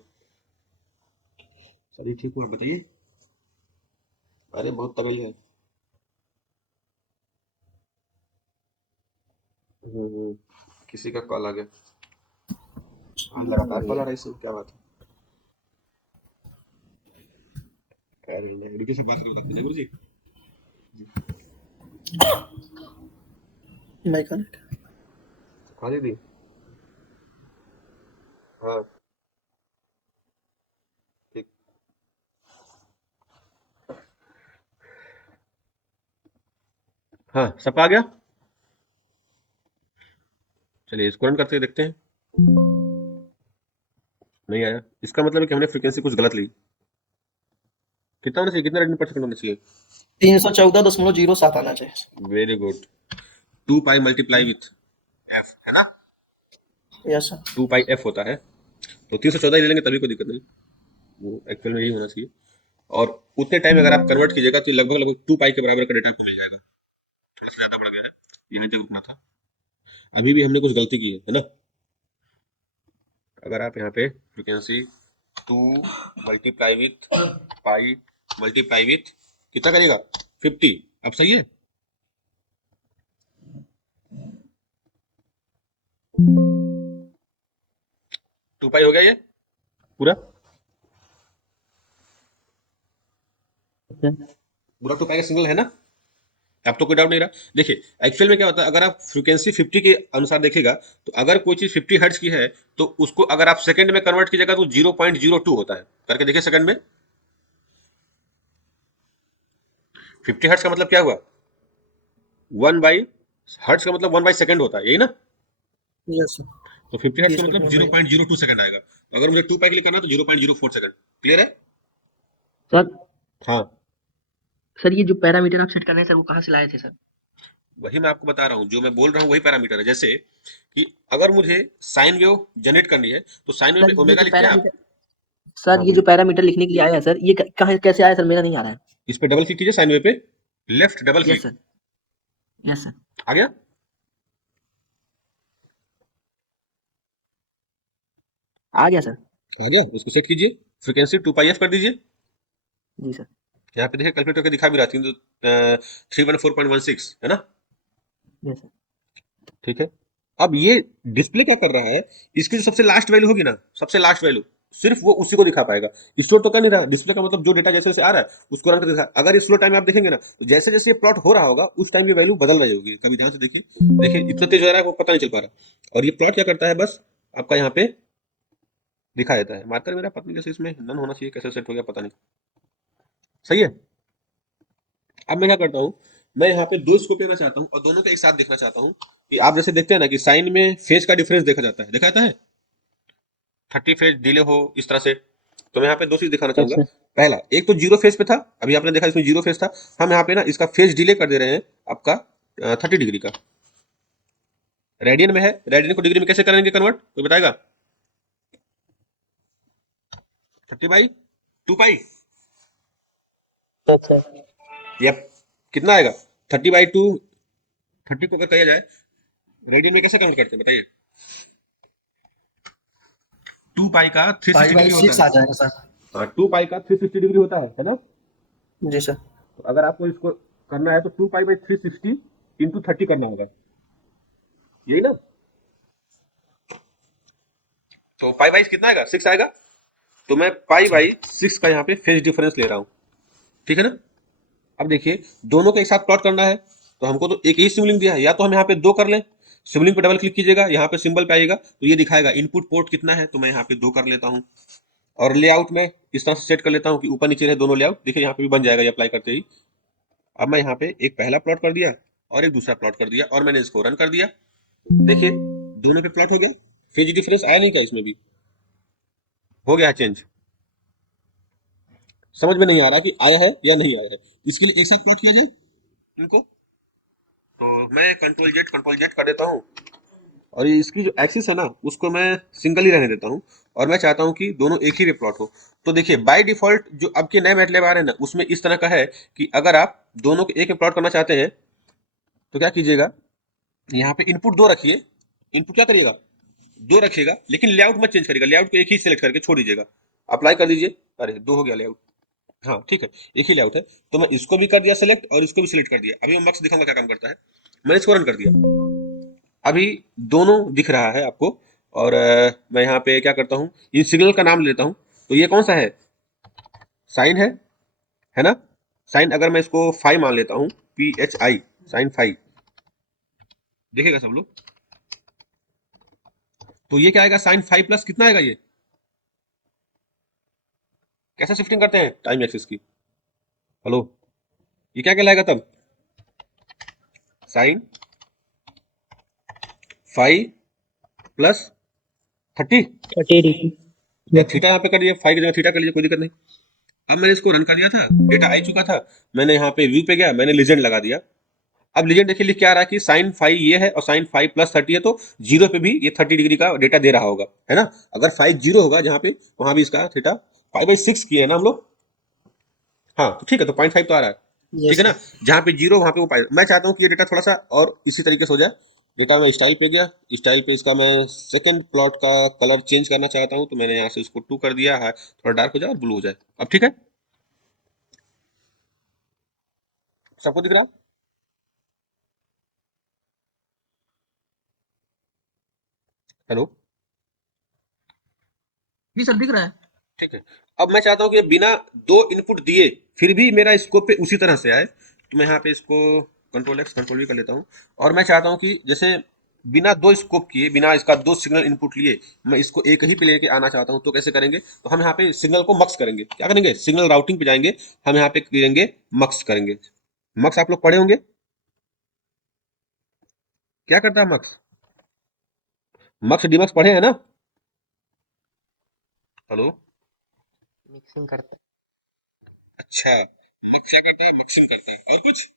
चलिए ठीक हुआ, बताइए। अरे बहुत तगड़ी है। किसी का कॉल आ गया, लगातार कॉल आ रहा है, इसमें क्या बात है। अरे नहीं, रुकिए से बात कर बताते हैं गुरु जी। मैं कनेक्ट। हाँ दीदी, हाँ ठीक। हाँ सबका आ गया, चलिए इसको रन करके देखते हैं। नहीं आया, इसका मतलब है कि हमने फ्रीक्वेंसी कुछ गलत ली। कितना होना चाहिए, कितना रेडियन पर सेकंड होना चाहिए, 314.07 आना चाहिए। Very good. 2 pi multiply with F, है ना? Yes sir. 2 पाई एफ होता है, तो 314 ही ले लेंगे तभी कोई दिक्कत नहीं, वो एक्चुअल में यही होना चाहिए। और उतने टाइम अगर आप कन्वर्ट कीजिएगा तो लगभग लगभग 2 पाई के बराबर का डेटा आपको मिल जाएगा। थोड़ा सा ज्यादा बढ़ गया है, यहाँ तक रुकना था। अभी भी हमने कुछ गलती की है ना? अगर आप यहाँ पे frequency 2 multiply with pi multiply with कितना करेगा 50, अब सही है? टू पाई हो गया ये पूरा पूरा 2 पाई का सिग्नल है ना? अब तो कोई डाउट नहीं रहा। देखिए एक्चुअल में क्या होता है, अगर आप फ्रीक्वेंसी 50 के अनुसार देखेगा तो अगर कोई चीज 50 हर्ट्ज की है तो उसको अगर आप सेकंड में कन्वर्ट कीजिएगा तो 0.02 होता है। करके देखिए सेकंड में 50 हर्ट्ज का मतलब क्या हुआ, 1 बाई हर्ट्ज का मतलब 1 बाई सेकंड होता है, यही ना? Yes sir. तो 50 हर्ट्ज का 30 मतलब पर 0.02 सेकंड आएगा। अगर मुझे 2 पाई के लिए करना है तो 0.04 सेकंड। क्लियर है? सर हाँ, सर ये जो पैरामीटर आप सेट कर रहे हैं सर वो कहाँ से लाए थे सर? वही मैं आपको बता रहा हूँ, जो मैं बोल रहा हूँ वही पैरामीटर है। जैसे कि अगर मुझे साइन वेव जनरेट करनी है तो साइन वेव सर में ये ओमेगा जो लिखते हैं आप। पैरामीटर सर हाँ ये जो बोलिए। पैरामीटर लिखने के लिए आया है सर ये कहाँ कैसे आया सर मेरा नहीं आ रहा है। इस पे डबल क्लिक कीजिए, साइन वेव पे left double yes click, sir yes sir आ गया? आ गया सर। आ गया, उसको सेट कीजिए, फ्रीक्वेंसी 2 पाई एफ कर दीजिए। जी सर। यहाँ पे देखिए कैलकुलेटर के दिखा भी रहा थी, तो 314.16 है ना? Yes sir. ठीक है। अब ये डिस्प्ले क्या कर रहा है, इसकी जो सबसे लास्ट वैल्यू होगी ना, सबसे लास्ट वैल्यू सिर्फ वो उसी को दिखा पाएगा, स्टोर तो कर नहीं रहा। डिस्प्ले का मतलब जो डेटा जैसे जैसे आ रहा है उसको रन कर दिखा। अगर स्लो टाइम आप देखेंगे ना तो जैसे जैसे ये प्लॉट हो रहा होगा उस टाइम ये वैल्यू बदल रही होगी। कभी ध्यान से देखिए, देखिए इतना तेज हो रहा है वो पता नहीं चल पा रहा। और ये प्लॉट क्या करता है, बस आपका यहाँ पे दिखा देता है। मार्कर मेरा पता नहीं कैसे इसमें नन होना चाहिए, कैसे सेट हो गया पता नहीं। सही है। अब मैं क्या करता हूँ, मैं यहाँ पे दो स्कोप लेना चाहता हूँ और दोनों को एक साथ देखना चाहता हूँ। कि आप जैसे देखते हैं ना कि साइन में फेज का डिफरेंस देखा जाता है, देखा जाता है 30 फेज डिले हो इस तरह से। तो मैं यहाँ पे दो चीज दिखाना चाहूंगा। अच्छा पहला, एक तो जीरो फेज पे था, अभी आपने देखा इसमें जीरो फेज था, हम यहाँ पे ना इसका फेज डिले कर दे रहे हैं आपका 30 डिग्री का। रेडियन में है, रेडियन को डिग्री में कैसे करेंगे कन्वर्ट, कोई बताएगा? 30/2 पाई। अच्छा यप, कितना आएगा 30/2। 30 को अगर कहा जाए रेडियन में कैसे कन्वर्ट करते हैं बताइए? 2 पाई का 360 5 बाई डिग्री होता 6 है। आ जाएगा सर। हाँ, 2 पाई का 360 डिग्री होता है ना? जी सर। तो अगर आपको इसको करना है तो 2 पाई/360 इंटू 30 करना होगा, यही ना? तो पाई बाई कितना आएगा, 6 आएगा। तो मैं पाई/6 का यहाँ पे फेज डिफरेंस ले रहा हूँ, ठीक है ना? अब देखिए दोनों को एक साथ प्लॉट करना है तो हमको तो एक ही सिमलिंग दिया है, या तो हम यहाँ पे दो कर लें। सिमलिंग पे डबल क्लिक कीजिएगा, यहाँ पे सिंबल पे आइएगा तो ये दिखाएगा इनपुट पोर्ट कितना है, तो मैं यहाँ पे 2 कर लेता हूँ। और लेआउट में इस तरह से सेट कर लेता हूँ कि ऊपर नीचे रहे दोनों लेआउट। देखिए यहाँ पे भी बन जाएगा ये अप्लाई करते ही। अब मैं यहाँ पे एक पहला प्लॉट कर दिया और एक दूसरा प्लॉट कर दिया और मैंने इसको रन कर दिया। देखिए दोनों पे प्लॉट हो गया, फेज डिफरेंस आया नहीं क्या इसमें भी? हो गया चेंज। समझ में नहीं आ रहा कि आया है या नहीं आया है, इसके लिए एक साथ प्लॉट किया जाए इनको। तो मैं कंट्रोल जेड कर देता हूँ और ये इसकी जो एक्सिस है ना उसको मैं सिंगल ही रहने देता हूँ और मैं चाहता हूँ कि दोनों एक ही पे प्लॉट हो। तो देखिए बाय डिफॉल्ट जो अब के नए मैटलैब आ रहे हैं ना उसमें इस तरह का है कि अगर आप दोनों को एक में प्लॉट करना चाहते हैं तो क्या कीजिएगा, यहाँ पे इनपुट 2 रखिए। इनपुट क्या करिएगा, 2 रखिएगा, लेकिन लेआउट मत चेंज करिएगा, लेआउट को एक ही सिलेक्ट करके छोड़ दीजिएगा। अप्लाई कर दीजिए, अरे 2 हो गया लेआउट। हाँ ठीक है, एक ही लेआउट है। तो मैं इसको भी कर दिया सेलेक्ट और इसको भी सिलेक्ट कर दिया। अभी मैं मक्स दिखाऊंगा क्या काम करता है। मैंने इसको रन कर दिया, अभी दोनों दिख रहा है आपको। और मैं यहाँ पे क्या करता हूँ, इन सिग्नल का नाम लेता हूँ। तो ये कौन सा है, साइन है ना? साइन अगर मैं इसको फाई मान लेता हूँ, PHI, साइन फाई, देखेगा सब लोग। तो ये क्या आएगा, साइन फाई प्लस कितना आएगा ये? कैसे शिफ्टिंग करते हैं टाइम एक्सिस की, हेलो? ये क्या कहलाएगा तब, साइन फाई प्लस 30 या थीटा यहाँ पे कर दिया, फाई की जगह थीटा कर लीजिए, कोई दिक्कत नहीं। अब मैंने इसको रन कर दिया था, डेटा आ चुका था। मैंने यहाँ पे व्यू पे गया, मैंने लीजेंड लगा दिया। अब लीजेंड देखिए लिख क्या आ रहा है कि साइन फाइव ये है और साइन फाइव प्लस 30 है, तो जीरो पे भी ये 30 डिग्री का डेटा दे रहा होगा, है ना। अगर फाइव जीरो होगा जहां पे, वहां भी इसका थीटा 5/6 किए है ना हम लोग। हाँ तो ठीक है, तो 0.5 तो आ रहा है, ठीक यस है ना। सर। जहां पे जीरो वहां पे वो पाई। मैं चाहता हूँ कि ये डेटा थोड़ा सा और इसी तरीके से हो जाए। डेटा में स्टाइल पे गया, स्टाइल पे इसका मैं सेकंड प्लॉट का कलर चेंज करना चाहता हूँ, तो मैंने यहाँ से इसको 2 कर दिया है, थोड़ा डार्क हो जाए और ब्लू हो जाए। अब ठीक है, सबको दिख रहा। हेलो, जी सर दिख रहा है। ठीक है। अब मैं चाहता हूँ कि बिना दो इनपुट दिए फिर भी मेरा स्कोप पे उसी तरह से आए, तो मैं यहाँ पे इसको कंट्रोल एक्स कंट्रोल वी कर लेता हूँ। और मैं चाहता हूँ कि जैसे बिना दो स्कोप किए, बिना इसका दो सिग्नल इनपुट लिए, मैं इसको एक ही पे लेके आना चाहता हूँ। तो कैसे करेंगे, तो हम यहाँ पे सिग्नल को मक्स करेंगे। क्या करेंगे, सिग्नल राउटिंग पे जाएंगे, हम यहाँ पे करेंगे मक्स करेंगे। मक्स आप लोग पढ़े होंगे, क्या करता है मक्स, मक्स डीमक्स पढ़े हैं ना। हेलो, मिक्सिंग करता अच्छा, मक्स क्या करता है, मक्सिंग करता है, और कुछ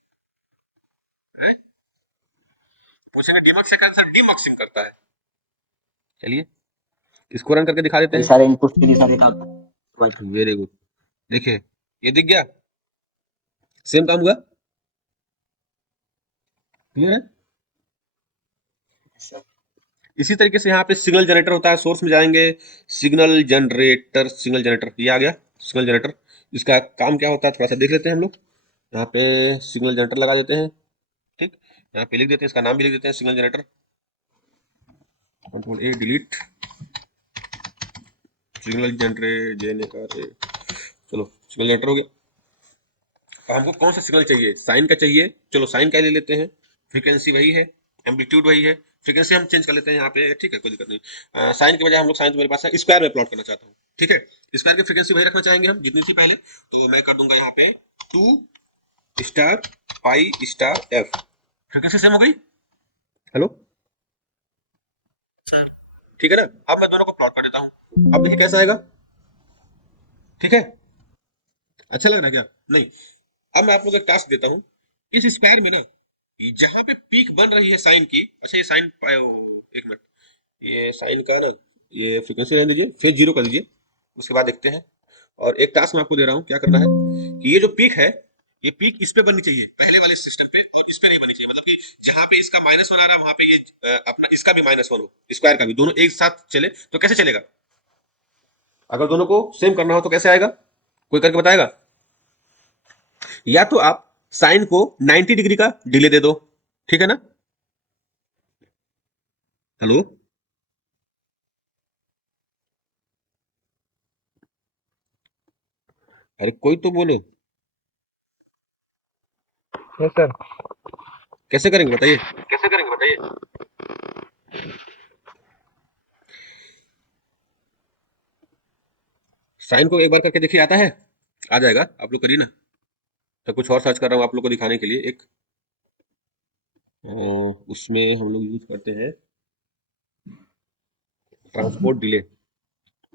है पूछेंगे। डीमक्स क्या करता है, डीमक्सिंग करता है। चलिए इसको रन करके दिखा देते कई हैं। सारे इनपुट की दिशा देता होता है। वेरी गुड, देखिए ये दिख गया, सेम काम हुआ, क्लियर है। इसी तरीके से यहाँ पे सिग्नल जनरेटर होता है, सोर्स में जाएंगे, सिग्नल जनरेटर, सिग्नल जनरेटर ये आ गया, सिग्नल जनरेटर। इसका काम क्या होता है थोड़ा सा देख लेते हैं हम लोग। यहाँ पे सिग्नल जनरेटर लगा देते हैं, ठीक। यहाँ पे लिख देते हैं, इसका नाम भी लिख देते हैं, सिग्नल जनरेटर। कंट्रोल ए डिलीट, सिग्नल जनरेटर, चलो सिग्नल जनरेटर हो गया। अब हमको कौन सा सिग्नल चाहिए, साइन का चाहिए, चलो साइन का ले लेते हैं। फ्रीक्वेंसी वही है, एम्पलीट्यूड वही है, फ्रीक्वेंसी हम चेंज कर लेते हैं यहाँ पे, ठीक है कोई दिक्कत नहीं। साइन की बजाय हम लोग, साइन तो मेरे पास है, स्क्वायर में प्लॉट करना चाहता हूँ, ठीक है। स्क्वायर की फ्रीक्वेंसी वही रखना चाहेंगे हम जितनी थी पहले, तो मैं कर दूंगा यहाँ पे 2 star pi star F. Frequency same हो गई। हेलो, सर ठीक है ना। अब मैं दोनों को प्लॉट कर देता हूँ, अब देखिए कैसा आएगा, ठीक है। अच्छा लग रहा है क्या, नहीं। अब मैं आप लोग को एक टास्क देता हूँ, इस स्क्वायर में ना जहां पे पीक बन रही है साइन की, अच्छा ये साइन, एक मिनट, ये साइन का ना, ये फ्रीक्वेंसी रहने दीजिए, फिर जीरो कर दीजिए, उसके बाद देखते हैं। और एक टास्क मैं आपको दे रहा हूँ, क्या करना है कि ये जो पीक है, ये पीक इस पे बननी चाहिए, पहले वाले सिस्टम पे, और इस पे नहीं बननी चाहिए। मतलब कि जहां पे इसका -1 आ रहा है, वहां पे ये अपना इसका भी -1 हो, स्क्वायर का भी, दोनों एक साथ चले तो कैसे चलेगा। अगर दोनों को सेम करना हो तो कैसे आएगा, कोई करके बताएगा। या तो आप साइन को 90 डिग्री का डिले दे दो, ठीक है ना। हेलो, अरे कोई तो बोलो, यस सर। कैसे करेंगे बताइए। कैसे करेंगे बताइए। साइन को एक बार करके देखिए, आता है, आ जाएगा, आप लोग करिए ना। तो कुछ और सर्च कर रहा हूँ आप लोग को दिखाने के लिए, एक उसमें हम लोग यूज करते हैं ट्रांसपोर्ट डिले।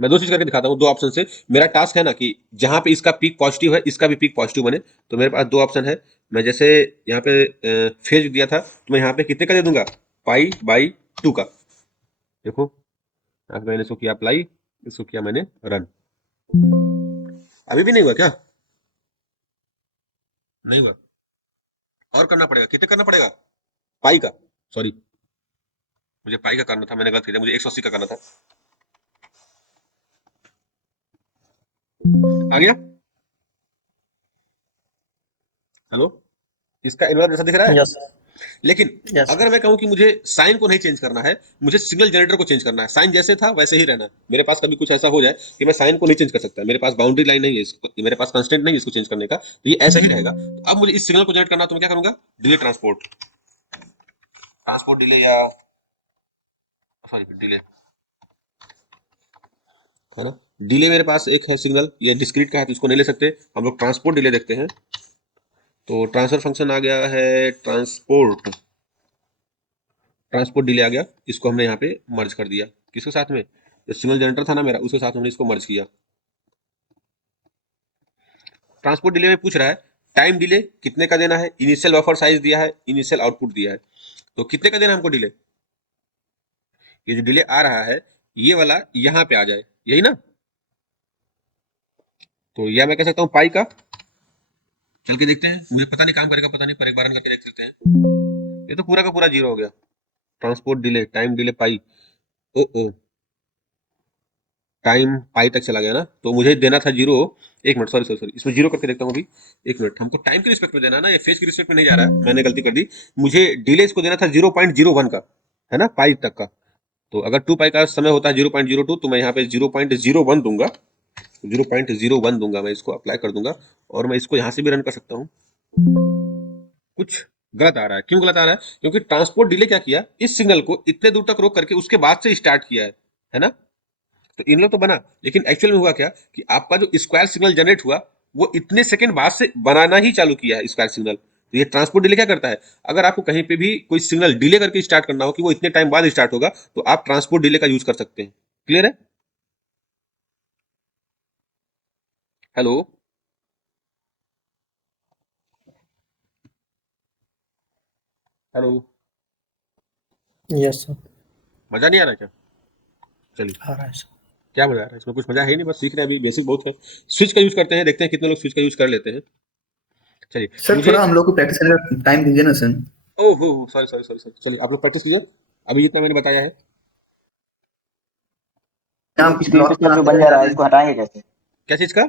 मैं दो चीज करके दिखाता हूँ, दो ऑप्शन से। मेरा टास्क है ना कि जहां पे इसका पीक पॉजिटिव है, इसका भी पीक पॉजिटिव बने। तो मेरे पास दो ऑप्शन है। मैं जैसे यहाँ पे फेज दिया था, तो मैं यहाँ पे कितने का दे दूंगा, पाई/2 का। देखो, आज मैंने इसको किया अप्लाई, इसको किया मैंने रन। अभी भी नहीं हुआ क्या, नहीं हुआ, और करना पड़ेगा। कितने करना पड़ेगा, पाई का, सॉरी मुझे पाई का करना था, मैंने गलत किया, मुझे 180 का करना था। आ गया, हेलो, इसका इन्वर्स जैसा दिख रहा है। यस लेकिन यस अगर मैं कहूं कि मुझे साइन को नहीं चेंज करना है, मुझे सिग्नल जनरेटर को चेंज करना है, साइन जैसे था वैसे ही रहना है। मेरे पास कभी कुछ ऐसा हो जाए कि मैं साइन को नहीं चेंज कर सकता, मेरे पास बाउंड्री लाइन नहीं है, मेरे पास कंस्टेंट नहीं है इसको चेंज करने का, तो ये ऐसा ही रहेगा। तो अब मुझे इस सिग्नल को जनरेट करना, तो मैं क्या करूंगा, डिले ट्रांसपोर्ट, ट्रांसपोर्ट डिले, या सॉरी डिले, है ना। डिले मेरे पास एक है सिग्नल, ये डिस्क्रीट का है तो इसको नहीं ले सकते, हम लोग ट्रांसपोर्ट डिले देखते हैं। तो ट्रांसफर फंक्शन आ गया है, ट्रांसपोर्ट, ट्रांसपोर्ट डिले आ गया, इसको हमने यहाँ पे मर्ज कर दिया, किसके साथ में, जो सिग्नल जनरेटर था ना मेरा, उसके साथ हमने इसको मर्ज किया। ट्रांसपोर्ट डिले में पूछ रहा है टाइम डिले कितने का देना है, इनिशियल बफर साइज दिया है, इनिशियल आउटपुट दिया है, तो कितने का देना है हमको डिले। ये जो डिले आ रहा है ये वाला यहाँ पे आ जाए, यही ना। तो यह मैं कह सकता हूँ पाई का, चल के देखते हैं, मुझे पता नहीं काम करेगा पता नहीं, पर एक बार रन करके देख सकते हैं। ये तो पूरा का पूरा जीरो हो गया, ट्रांसपोर्ट डिले टाइम डिले पाई, ओ ओ टाइम पाई तक चला गया ना, तो मुझे देना था जीरो। एक मिनट, सॉरी सॉरी सॉरी, इसमें जीरो करके देखता हूँ अभी। एक मिनट, हमको टाइम के रिस्पेक्ट में देना है ना, ये फेज के रिस्पेक्ट में नहीं जा रहा है, मैंने गलती कर दी। मुझे डिले इसको देना था 0.01 का, है ना, पाई तक का। तो अगर 2 पाई का समय होता है 0.02, तो मैं यहाँ पे 0.01 दूंगा, 0.01 दूंगा, मैं इसको अप्लाई कर दूंगा। और मैं इसको यहाँ से भी रन कर सकता हूँ। कुछ गलत आ रहा है, क्यों गलत आ रहा है, क्योंकि ट्रांसपोर्ट डिले क्या किया, इस सिग्नल को इतने दूर तक रोक करके उसके बाद से स्टार्ट किया है ना। तो इन लोग तो बना, लेकिन एक्चुअल में हुआ क्या कि आपका जो स्क्वायर सिग्नल जनरेट हुआ वो इतने सेकंड बाद से बनाना ही चालू किया है स्क्वायर सिग्नल। तो ये ट्रांसपोर्ट डिले क्या करता है, अगर आपको कहीं पे भी कोई सिग्नल डिले करके स्टार्ट करना हो कि वो इतने टाइम बाद स्टार्ट होगा, तो आप ट्रांसपोर्ट डिले का यूज कर सकते हैं। क्लियर है। Hello, hello, yes sir. मजा नहीं आ रहा क्या। चलिए, आ रहा है सर। क्या मजा आ रहा है, इसमें कुछ मजा है ही नहीं, बस सीख रहे हैं अभी, बेसिक बहुत है। स्विच का यूज करते हैं, देखते हैं कितने लोग स्विच का यूज कर लेते हैं। चलिए सर मुझे, थोड़ा हम लोग को प्रैक्टिस करने का टाइम दीजिए ना सर। ओह हो सॉरी सॉरी सॉरी सॉरी, चलिए आप लोग प्रैक्टिस कीजिए, अभी इतना मैंने बताया है। आप स्क्रीन पे ब्लॉक सर जो बन जा रहा है इसको हटाएंगे कैसे। क्या चीज का।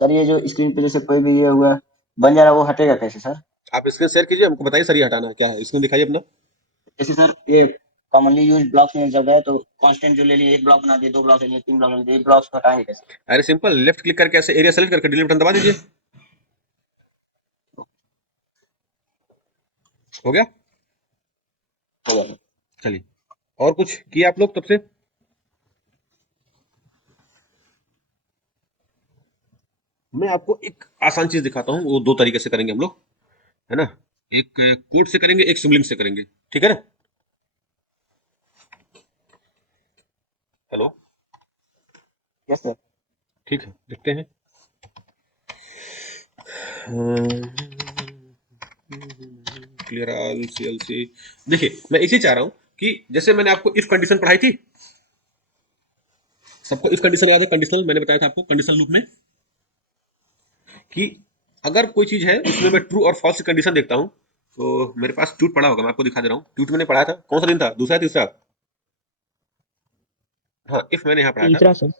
सर ये जो स्क्रीन पे जैसे कोई भी ये हुआ बन जा रहा है वो हटेगा कैसे सर। आप स्क्रीन शेयर कीजिए, हमको बताइए सर ये हटाना क्या है, स्क्रीन दिखाइए अपना। जैसे सर ये कॉमनली यूज ब्लॉक्स में जब है तो कांस्टेंट जो ले लिए, एक ब्लॉक बना दिए, दो ब्लॉक ले लिए, तीन ब्लॉक ले लिए, एक ब्लॉक्स को हटाएंगे कैसे। अरे सिंपल, लेफ्ट क्लिक करके ऐसे एरिया सेलेक्ट करके डिलीट बटन दबा दीजिए, हो गया। हो गया। चलिए, और कुछ किए आप लोग तब से। मैं आपको एक आसान चीज दिखाता हूँ, वो दो तरीके से करेंगे हम लोग, है ना। एक कोड से करेंगे, एक सिबलिंग से करेंगे, ठीक है ना। Hello, yes sir. ठीक है, देखते हैं। Clear all CLC. देखिए मैं इसी चाह रहा हूं कि जैसे मैंने आपको इफ कंडीशन पढ़ाई थी, सबको इफ कंडीशन याद है, कंडीशनल मैंने बताया था आपको कंडीशनल लूप में, कि अगर कोई चीज है उसमें मैं ट्रू और फॉल्स कंडीशन देखता हूं, तो मेरे पास ट्यूट पढ़ा होगा, मैं आपको दिखा दे रहा हूं। ट्यूट मैंने पढ़ा था, कौन सा दिन था, दूसरा तीसरा। हाँ, इफ मैंने यहाँ पढ़ा था। तीसरा सर।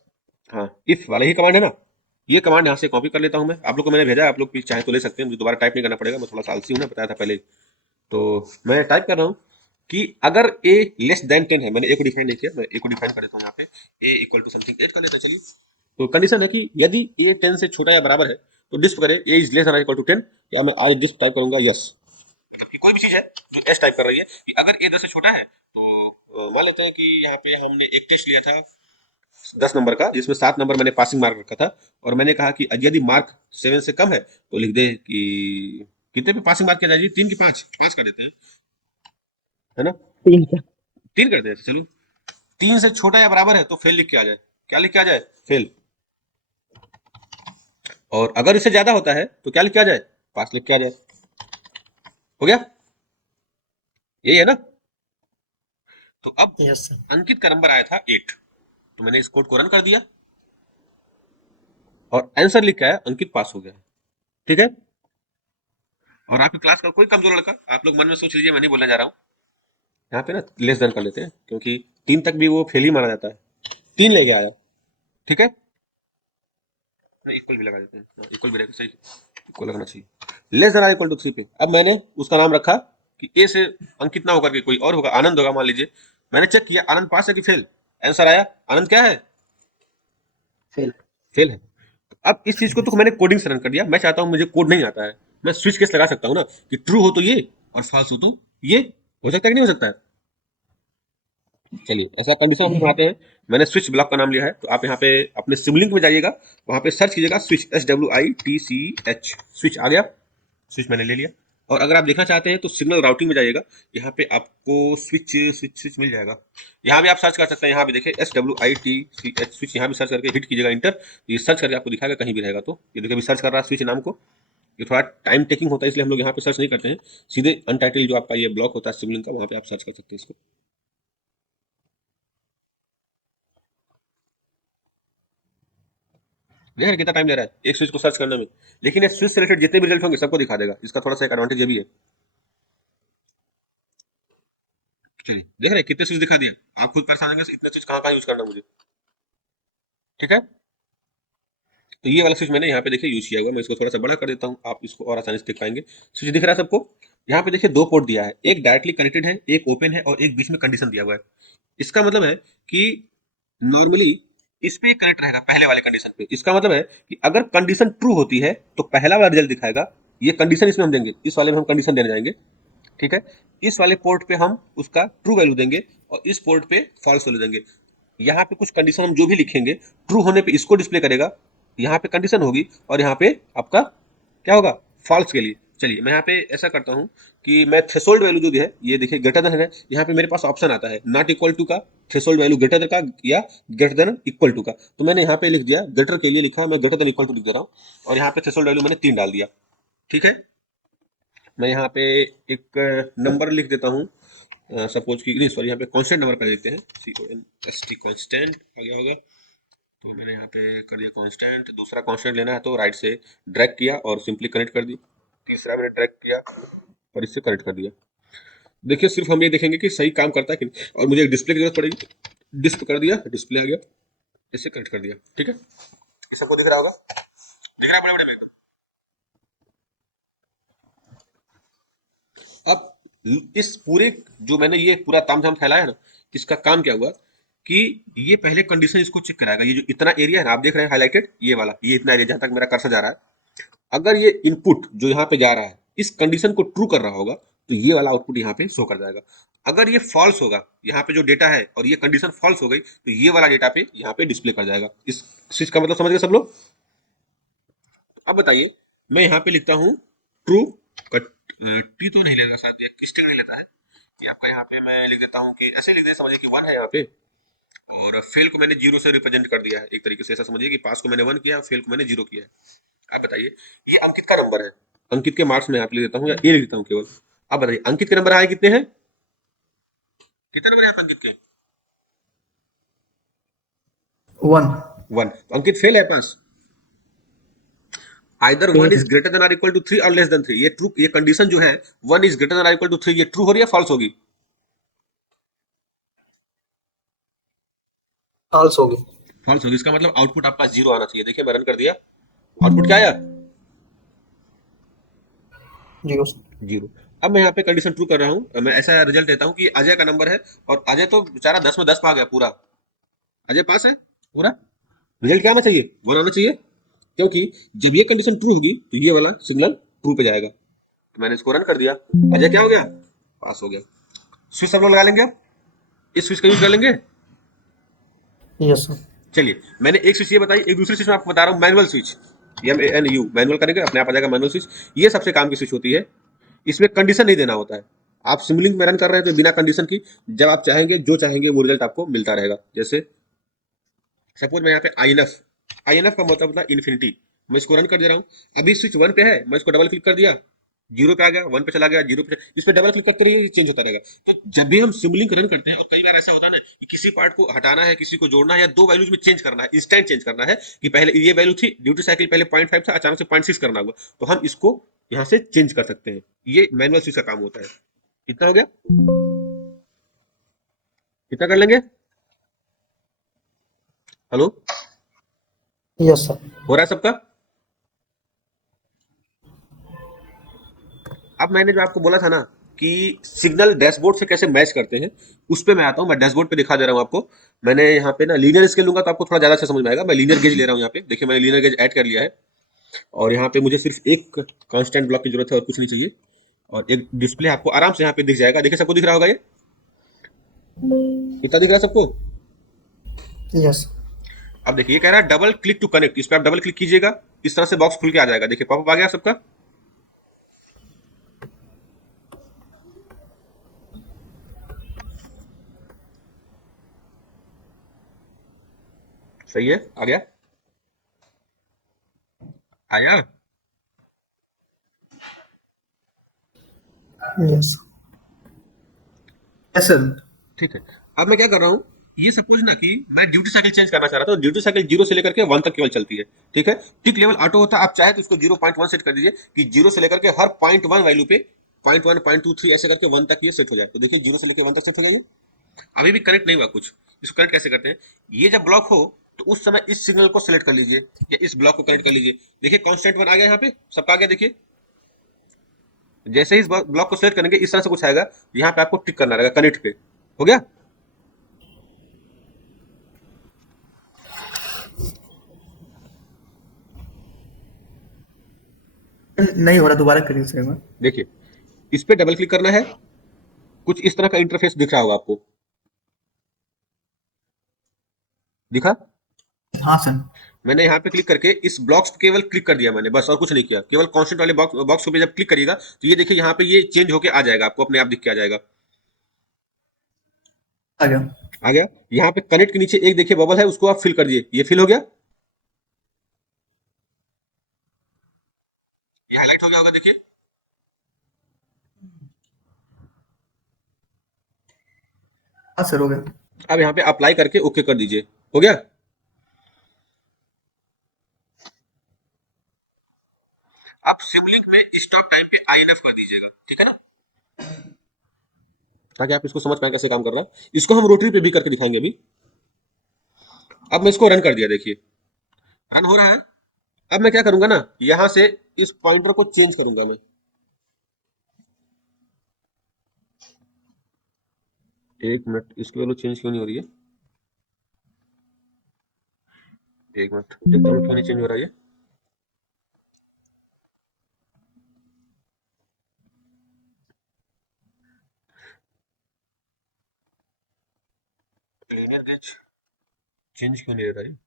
हाँ, इफ वाला ही कमांड है ना, ये कमांड यहाँ से कॉपी कर लेता हूँ मैं, आप लोग को मैंने भेजा है, आप लोग भी चाहे तो ले सकते हैं, मुझे दोबारा टाइप नहीं करना पड़ेगा, मैं थोड़ा सा आलसी हूँ ना, बताया था पहले। तो मैं टाइप कर रहा हूँ कि अगर a लेस देन 10 है, मैंने a को डिफाइन नहीं किया, मैं a को डिफाइन कर देता हूँ यहाँ पे, a इक्वल टू समथिंग 8 कर लेते हैं। चलिए, तो कंडीशन है कि यदि a 10 से छोटा या बराबर है तो डिस्प करे a is less than equal to 10, या मैं आज डिस्प टाइप करूंगा यस, मतलब कि कोई भी चीज है जो s टाइप कर रही है, कि अगर a 10 से छोटा है तो मान लेते हैं कि यहाँ पे हमने एक टेस्ट लिया था 10 नंबर का, जिसमें 7 नंबर मैंने पासिंग मार्क रखा था, और मैंने कहा कि यदि मार्क 7 से कम है तो लिख दे कि कितने पे पासिंग मार्क किया जाए, 3 की 5, 5 कर देते हैं, है ना, तीन का। 3 कर देते। चलो, 3 से छोटा या बराबर है तो फेल लिख के आ जाए, क्या लिख के आ जाए, फेल। और अगर इससे ज्यादा होता है तो क्या लिख के आ जाए, पास लिख के आ जाए। हो गया, यही है ना। तो अब यस सर। अंकित का नंबर आया था 8, तो मैंने इस कोड को रन कर दिया और आंसर लिख के आया, अंकित पास हो गया, ठीक है। और आपकी क्लास का कोई कमजोर लड़का, आप लोग मन में सोच लीजिए, मैं नहीं बोलने जा रहा हूँ, यहाँ पे ना लेस देन कर लेते हैं, क्योंकि 3 तक भी वो फेल ही माना जाता है, 3 लेके आया, ठीक है। इक्वल भी लगा देते हैं, इक्वल भी रहेगा, सही, इक्वल लगना चाहिए, लेस देन इक्वल टू 3 पे। अब मैंने उसका नाम रखा कि ए से अंकित ना होकर के कोई और होगा, आनंद होगा मान लीजिए। मैंने चेक किया आनंद पास है कि फेल, आंसर आया आनंद क्या है, फेल। फेल है। अब इस चीज को तो मैंने कोडिंग से रन कर दिया, मैं चाहता हूं, मुझे कोड नहीं आता है, मैं स्विच केस लगा सकता हूं ना, कि ट्रू हो तो ये और फॉल्स हो तो ये, हो सकता है कि नहीं हो सकता है। चलिए, ऐसा कंडीशन हम बनाते हैं। मैंने स्विच ब्लॉक का नाम लिया है, तो आप यहाँ पे अपने सिमलिंक में जाइएगा, वहां पे सर्च कीजिएगा स्विच, SWITCH, स्विच आ गया, स्विच मैंने ले लिया। और अगर आप देखना चाहते हैं तो सिग्नल राउटिंग में जाइएगा, यहाँ पे आपको स्विच स्विच स्विच मिल जाएगा, यहाँ भी आप सर्च कर सकते हैं, यहाँ भी देखिए SWITCH स्विच, यहाँ भी सर्च करके हिट कीजिएगा इंटर, ये सर्च करके आपको दिखाएगा, कहीं भी रहेगा तो। ये देखिए अभी सर्च कर रहा है स्विच नाम को, ये थोड़ा टाइम टेकिंग होता है, इसलिए हम लोग यहाँ पे सर्च नहीं करते हैं, सीधे अनटाइटल जो आपका ये ब्लॉक होता है सिमलिंक का, वहाँ पे आप सर्च कर सकते हैं इसको। देखिए कितना टाइम ले रहा है एक स्विच को सर्च करने में, लेकिन ये स्विच से रिलेटेड जितने भी रिजल्ट होंगे सबको दिखा देगा। इसका थोड़ा सा एक एडवांटेज ये भी है। चलिए देख रहे हैं कितने स्विच दिखा दिया, आप खुद परेशान होंगे इतने स्विच कहाँ कहाँ यूज करना मुझे। ठीक है, तो ये वाला स्विच मैंने यहाँ पे देखिए यूज किया हुआ है। मैं इसको थोड़ा सा बड़ा कर देता हूँ, आप इसको और आसानी से देख पाएंगे। स्विच दिख रहा है सबको। यहाँ पे देखिए दो पोर्ट दिया है, एक डायरेक्टली कनेक्टेड है, एक ओपन है, और एक बीच में कंडीशन दिया हुआ है। इसका मतलब है कि नॉर्मली इस पे कनेक्ट रहेगा पहले वाले कंडीशन पे। इसका मतलब है कि अगर कंडीशन ट्रू होती है तो पहला वाला रिजल्ट दिखाएगा। ये कंडीशन इसमें हम देंगे, इस वाले में हम कंडीशन देने जाएंगे। ठीक है, इस वाले पोर्ट पे हम उसका ट्रू वैल्यू देंगे और इस पोर्ट पे फॉल्स वैल्यू देंगे। यहाँ पे कुछ कंडीशन हम जो भी लिखेंगे, ट्रू होने पे इसको डिस्प्ले करेगा, यहाँ पे कंडीशन होगी, और यहाँ पे आपका क्या होगा, फॉल्स के लिए। चलिए मैं यहाँ पे ऐसा करता हूँ कि मैं थ्रेशोल्ड वैल्यू जो है ये देखिए ग्रेटर देन है, यहाँ पे मेरे पास ऑप्शन आता है नॉट इक्वल टू का, थ्रेशोल्ड वैल्यू ग्रेटर देन का या ग्रेटर देन इक्वल टू का। तो मैंने यहाँ पे लिख दिया ग्रेटर के लिए लिखा, मैं ग्रेटर देन इक्वल टू लिख दे रहा हूँ, और यहाँ पे थ्रेशोल्ड वैल्यू मैंने 3 डाल दिया। ठीक है, मैं यहाँ पे एक नंबर लिख देता हूँ, सपोज की नहीं सॉरी, यहाँ पे कांस्टेंट नंबर पहले लिखते हैं, CONST कांस्टेंट आ गया होगा। तो मैंने यहाँ पे कर दिया कांस्टेंट। दूसरा कांस्टेंट लेना है तो राइट से ड्रैग किया और सिंपली कनेक्ट कर दी। तीसरा मैंने ड्रैग किया और इससे कनेक्ट कर दिया। देखिए सिर्फ हम ये देखेंगे कि सही काम करता है कि नहीं, और मुझे एक डिस्प्ले की जरूरत पड़ेगी। डिस्प्ले कर दिया, डिस्प्ले आ गया, इससे कनेक्ट कर दिया। ठीक है, ये सबको दिख रहा होगा, दिख रहा है बड़े बड़े में एकदम। अब इस पूरे जो मैंने ये पूरा तामझाम फैलाया ना, इसका काम क्या हुआ कि ये पहले कंडीशन इसको चेक कराएगा। ये जो इतना एरिया है ना आप देख रहे हैं हाईलाइटेड, ये वाला, ये इतना एरिया जहां तक मेरा कर्सर जा रहा है, अगर ये इनपुट जो यहाँ पे जा रहा है इस कंडीशन को ट्रू कर रहा होगा तो ये वाला आउटपुट यहाँ पे शो कर जाएगा। अगर ये फॉल्स होगा, यहाँ पे जो डेटा है और ये कंडीशन फॉल्स हो गई, तो ये वाला डेटा पे यहाँ पे डिस्प्ले कर जाएगा। इस स्विच का मतलब समझ गए सब लोग। अब बताइए, मैं यहाँ पे लिखता हूँ ट्रू, टी तो नहीं लेता शायद, ये स्ट्रिंग नहीं लेता है, ये आपका यहाँ पे मैं लिख देता हूँ कि ऐसे लिख दे, समझिए कि 1 है यहाँ पे, और फेल को मैंने 0 से रिप्रेजेंट कर दिया है एक तरीके से। ऐसा समझिए कि पास को मैंने 1 किया, फेल को मैंने 0 किया है। आप बताइए, ये अंकित का नंबर है, अंकित के मार्क्स में आप लिख देता हूँ या ए लिख देता हूँ केवल। आप बताइए अंकित के नंबर आए कितने हैं, कितने नंबर है आप अंकित के? 1. 1। तो अंकित फेल है pass. Either 1 is greater than or equal to 3 और लेस देन 3। ये ट्रू, ये कंडीशन जो है 1 is greater than or equal to 3, ये ट्रू हो रही है फॉल्स होगी? फॉल्स होगी। फॉल्स होगी। इसका मतलब आउटपुट आपका 0 आना चाहिए। देखिए मैं रन कर दिया, आउटपुट क्या आया? 0. 0। अब मैं यहाँ पे कंडीशन ट्रू कर रहा हूँ, मैं ऐसा रिजल्ट देता हूँ कि अजय का नंबर है, और अजय तो बेचारा 10 में 10 पा गया पूरा, अजय पास है पूरा। रिजल्ट क्या आना चाहिए? 1 आना चाहिए, क्योंकि जब ये कंडीशन ट्रू होगी तो ये वाला सिग्नल ट्रू पे जाएगा। तो मैंने इसको रन कर दिया, अजय क्या हो गया? पास हो गया। स्विच सब लोग लगा लेंगे, अब इस स्विच का यूज कर लेंगे। Yes sir. चलिए मैंने एक स्विच ये बताई, एक दूसरी स्विच मैं आपको बता रहा हूँ, मैनुअल स्विच, MANU, मैनुअल करेंगे अपने आप आ जाएगा मैनुअल स्विच। ये सबसे काम की स्विच होती है, इसमें कंडीशन नहीं देना होता है। आप सिमलिंक में रन कर रहे हैं तो बिना कंडीशन की जब आप चाहेंगे जो चाहेंगे वो रिजल्ट आपको मिलता रहेगा। जैसे सपोज मैं यहाँ पे INF का मतलब होता है इन्फिनिटी, मैं इसको रन कर दे रहा हूँ। अभी स्विच 1 पे है, मैं इसको डबल क्लिक कर दिया, 0 पे आ गया, 1 पे चला गया, 0 पे, इस पे डबल क्लिक करते रहिए, चेंज होता रहेगा। तो जब भी हम सिमलिंक रन करते हैं, और कई बार ऐसा होता है ना कि किसी पार्ट को हटाना है, किसी को जोड़ना है, या दो वैल्यूज में चेंज करना है, इंस्टेंट चेंज करना है, कि पहले ये वैल्यू थी, ड्यूटी साइकिल पहले 0.5 था, अचानक से 0.6 करना होगा, तो हम इसको यहाँ से चेंज कर सकते हैं। ये मैनुअल स्विच का काम होता है। कितना हो गया, कितना कर लेंगे? Hello, yes sir. हो रहा है सबका? अब मैंने जो आपको बोला था ना कि सिग्नल डैशबोर्ड से कैसे मैच करते हैं, उस पे मैं आता हूं। मैं डैशबोर्ड पे दिखा दे रहा हूं आपको। मैंने यहाँ पे ना लीनियर स्केल लूंगा तो आपको थोड़ा ज्यादा अच्छा समझ में आएगा। मैं लीनियर गेज ले रहा हूँ यहाँ पे, देखिए मैंने लीनियर गेज ऐड कर लिया है, और यहाँ पे मुझे सिर्फ एक कांस्टेंट ब्लॉक की जरूरत है और कुछ नहीं चाहिए। और एक डिस्प्ले आपको आराम से यहाँ पे दिख जाएगा, देखिए सबको दिख रहा होगा, ये इतना दिख रहा है सबको? यस। अब देखिए ये कह रहा है डबल क्लिक टू कनेक्ट, इस पे आप डबल क्लिक कीजिएगा, इस तरह से बॉक्स खुल के आ जाएगा। देखिए पॉपअप आ गया सबका। सही है, आ गया, आया। Yes. Yes, sir. ठीक है। अब मैं क्या कर रहा हूँ, ये सपोज ना कि मैं ड्यूटी साइकिल चेंज करना चाह रहा था, तो ड्यूटी साइकिल 0 से लेकर के 1 तक केवल चलती है। ठीक है, टिक लेवल ऑटो होता है, आप चाहे तो इसको 0.1 सेट कर दीजिए कि 0 से लेकर के हर 0.1 वैल्यू पे 0.1 0.23 ऐसे करके 1 तक ये सेट हो जाए। तो देखिए 0 से लेकर 1 तक सेट हो गया ये। अभी भी कनेक्ट नहीं हुआ कुछ। इसको कनेक्ट कैसे करते हैं, ये जब ब्लॉक हो तो उस समय इस सिग्नल को सिलेक्ट कर लीजिए या इस ब्लॉक को कनेक्ट कर लीजिए। देखिए कांस्टेंट 1 आ गया, यहाँ पे सबका आ गया। देखिए जैसे ही इस ब्लॉक को सिलेक्ट करेंगे इस तरह से कुछ आएगा, यहाँ पे आपको टिक करना रहेगा, कनेक्ट पे हो गया। नहीं हो रहा, दोबारा करिए सर एक बार। देखिए इस पे डबल क्लिक करना है, कुछ इस तरह का इंटरफेस दिख रहा होगा आपको, दिखा। हाँ सर। मैंने यहाँ पे क्लिक करके इस ब्लॉक्स पे केवल क्लिक कर दिया मैंने, बस और कुछ नहीं किया। केवल कांस्टेंट वाले बॉक्स पे जब क्लिक करिएगा तो ये देखिए यहाँ पे ये चेंज होके आ जाएगा, आपको अपने आप दिख के आ जाएगा। आ गया। आ गया। यहाँ पे कनेक्ट के नीचे एक देखिए बबल है, उसको आप फिल कर दिए, ये फिल हो गया, ये हाईलाइट हो गया होगा देखिए। हाँ सर, हो गया। अब यहाँ पे अप्लाई करके ओके कर दीजिए, हो गया। आप सिमलिंक में स्टॉप टाइम पे INF कर दीजिएगा, ठीक है ना, ताकि आप इसको समझ पाए कैसे काम कर रहा है। इसको हम रोटरी पे भी करके दिखाएंगे अभी। अब मैं इसको रन कर दिया, देखिए रन हो रहा है। अब मैं क्या करूंगा ना, यहां से इस पॉइंटर को चेंज करूंगा मैं। एक मिनट, इसकी वैल्यू चेंज क्यों नहीं हो रही है, एक मिनट देखता हूँ क्यों नहीं चेंज हो रहा है ये। लीनियर गेज चेंज क्यों नहीं हो रहा है,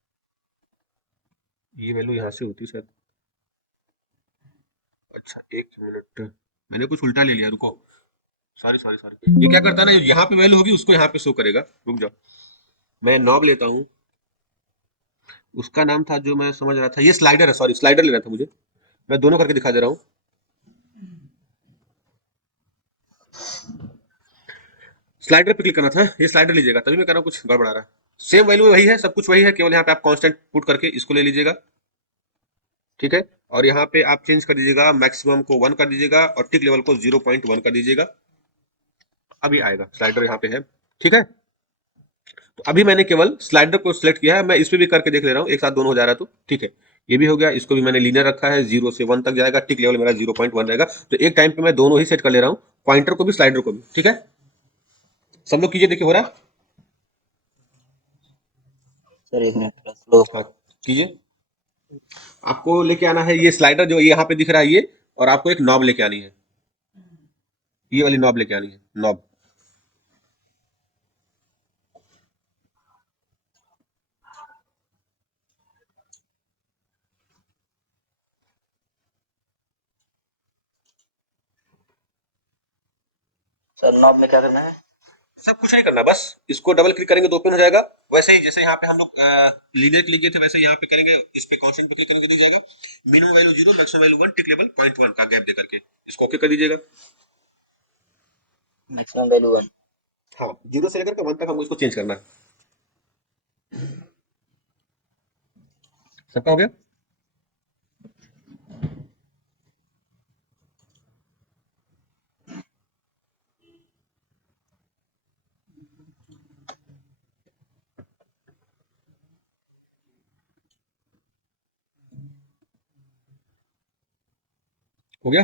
ये वैल्यू यहाँ से होती शायद। अच्छा एक मिनट, मैंने कुछ उल्टा ले लिया, रुको, सॉरी सॉरी सॉरी। ये क्या करता है ना, यहाँ पे वैल्यू होगी उसको यहाँ पे शो करेगा। रुक जाओ, मैं नॉब लेता हूँ, उसका नाम था जो मैं समझ रहा था, ये स्लाइडर है, सॉरी स्लाइडर लेना था मुझे। मैं दोनों करके दिखा दे रहा हूँ। स्लाइडर पे क्लिक करना था, ये स्लाइडर लीजिएगा, तभी मैं कर रहा हूँ, कुछ गड़बड़ा रहा है। सेम वैल्यू वही है, सब कुछ वही है, केवल यहाँ पे आप कांस्टेंट पुट करके इसको ले लीजिएगा, ठीक है। और यहाँ पे आप चेंज कर दीजिएगा, मैक्सिमम को 1 कर दीजिएगा और टिक लेवल को 0.1 कर दीजिएगा। अभी आएगा, स्लाइडर यहाँ पे है, ठीक है। तो अभी मैंने केवल स्लाइडर को सिलेक्ट किया है, मैं इस पे भी करके देख ले रहा हूँ, एक साथ दोनों हो जा रहा है तो ठीक है। ये भी हो गया, इसको भी मैंने लीनियर रखा है, 0 से 1 तक जाएगा, टिक लेवल मेरा 0.1 रहेगा। तो एक टाइम पे मैं दोनों ही सेट कर ले रहा हूँ, पॉइंटर को भी स्लाइडर को भी, ठीक है। सब लोग कीजिए, देखिए हो रहा है। सर एक मिनट स्लो। हाँ कीजिए। आपको लेके आना है ये स्लाइडर जो यहाँ पे दिख रहा है ये, और आपको एक नॉब लेके आनी है, ये वाली नॉब लेके आनी है, नॉब। सर नॉब में क्या करना है? सब कुछ नहीं करना, बस इसको डबल क्लिक करेंगे तो ओपन हो जाएगा। वैसे ही जैसे यहाँ पे हम लोग लीनियर क्लिक किए थे, वैसे यहाँ पे करेंगे, इस पे कांस्टेंट पे क्लिक करेंगे दिख जाएगा, मिनिमम वैल्यू 0, मैक्सिमम वैल्यू 1, टिक लेवल 0.1 का गैप दे करके इसको ओके कर दीजिएगा। Maximum value 1। हाँ 0 से लेकर के 1 तक हमको इसको चेंज करना है। सबका हो गया। हो गया।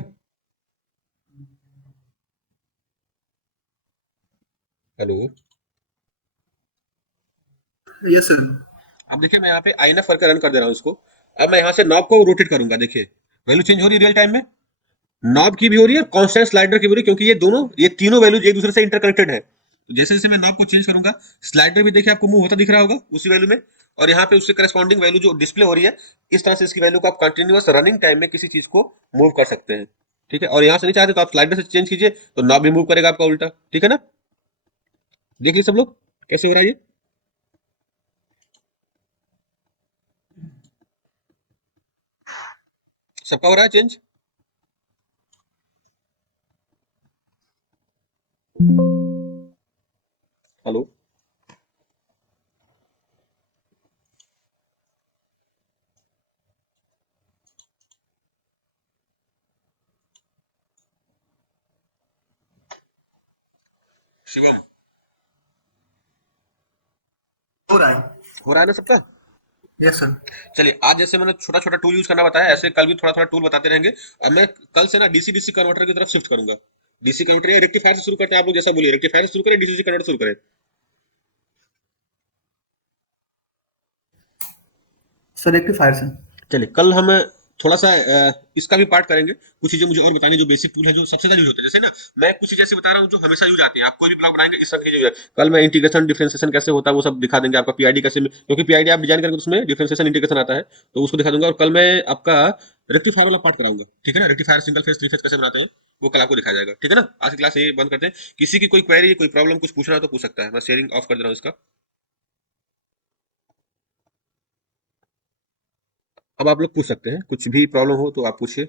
Hello, yes sir. अब देखिए मैं यहाँ पे INF करके रन कर दे रहा हूँ इसको। अब मैं यहाँ से नॉब को रोटेट करूंगा, देखिए वैल्यू चेंज हो रही है रियल टाइम में, नॉब की भी हो रही है, कांस्टेंट स्लाइडर की भी हो रही है, क्योंकि ये तीनों वैल्यूज एक दूसरे से इंटरकनेक्टेड है। तो जैसे जैसे मैं नॉब को चेंज करूंगा, स्लाइडर भी देखिए आपको मूव होता दिख रहा होगा उसी वैल्यू में, और यहाँ पे उससे करस्पॉन्डिंग वैल्यू जो डिस्प्ले हो रही है, इस तरह से इसकी वैल्यू को आप कंटिन्यूअस रनिंग टाइम में किसी चीज को मूव कर सकते हैं, ठीक है। और यहाँ से नहीं चाहते तो आप स्लाइडर से चेंज कीजिए, तो नॉब भी मूव करेगा आपका उल्टा, ठीक है ना। देखिए सब लोग कैसे हो रहा है ये। सबका हो रहा है चेंज। हेलो, शिवम, हो रहा है। हो रहा है ना सबका? Yes sir. चलिए, आज जैसे मैंने छोटा छोटा टूल यूज करना बताया, ऐसे कल भी थोड़ा थोड़ा टूल बताते रहेंगे। अब मैं कल से ना डीसी डीसी कन्वर्टर की तरफ शिफ्ट करूंगा। डीसी कन्वर्टर, ये रेक्टिफायर से शुरू करते हैं, आप लोग जैसा बोलिए, रेक्टिफायर से शुरू करें, डीसी कन्वर्टर शुरू करें? सर रेक्टिफायर से। चलिए, कल हम थोड़ा सा इसका भी पार्ट करेंगे। कुछ चीजें मुझे और बतानी है, जो बेसिक टूल है, जो सबसे ज्यादा यूज होते हैं। जैसे ना, मैं कुछ चीजें ऐसे बता रहा हूँ जो हमेशा यूज आती हैं। आप कोई भी ब्लॉग बनाएंगे, इस तरह की चीजें कल मैं इंटीग्रेशन डिफरेंशिएशन कैसे होता है वो सब दिखा देंगे। आपका पीआईडी कैसे, क्योंकि पीआईडी आप डिजाइन करेंगे तो उसमें डिफरेंशिएशन इंटीग्रेशन आता है, तो उसको दिखा दूंगा। और कल मैं आपका रेक्टिफायर वाला पार्ट कराऊंगा, ठीक है ना? Rectifier single phase, three phase कैसे बनाते हैं, वो कल आपको दिखाया जाएगा, ठीक है ना? आज की क्लास ये बंद करते हैं। किसी की कोई क्वेरी, कोई प्रॉब्लम, कुछ पूछना है तो पूछ सकता है। मैं शेयरिंग ऑफ कर दे रहा हूँ इसका। अब आप लोग पूछ सकते हैं, कुछ भी प्रॉब्लम हो तो आप पूछिए।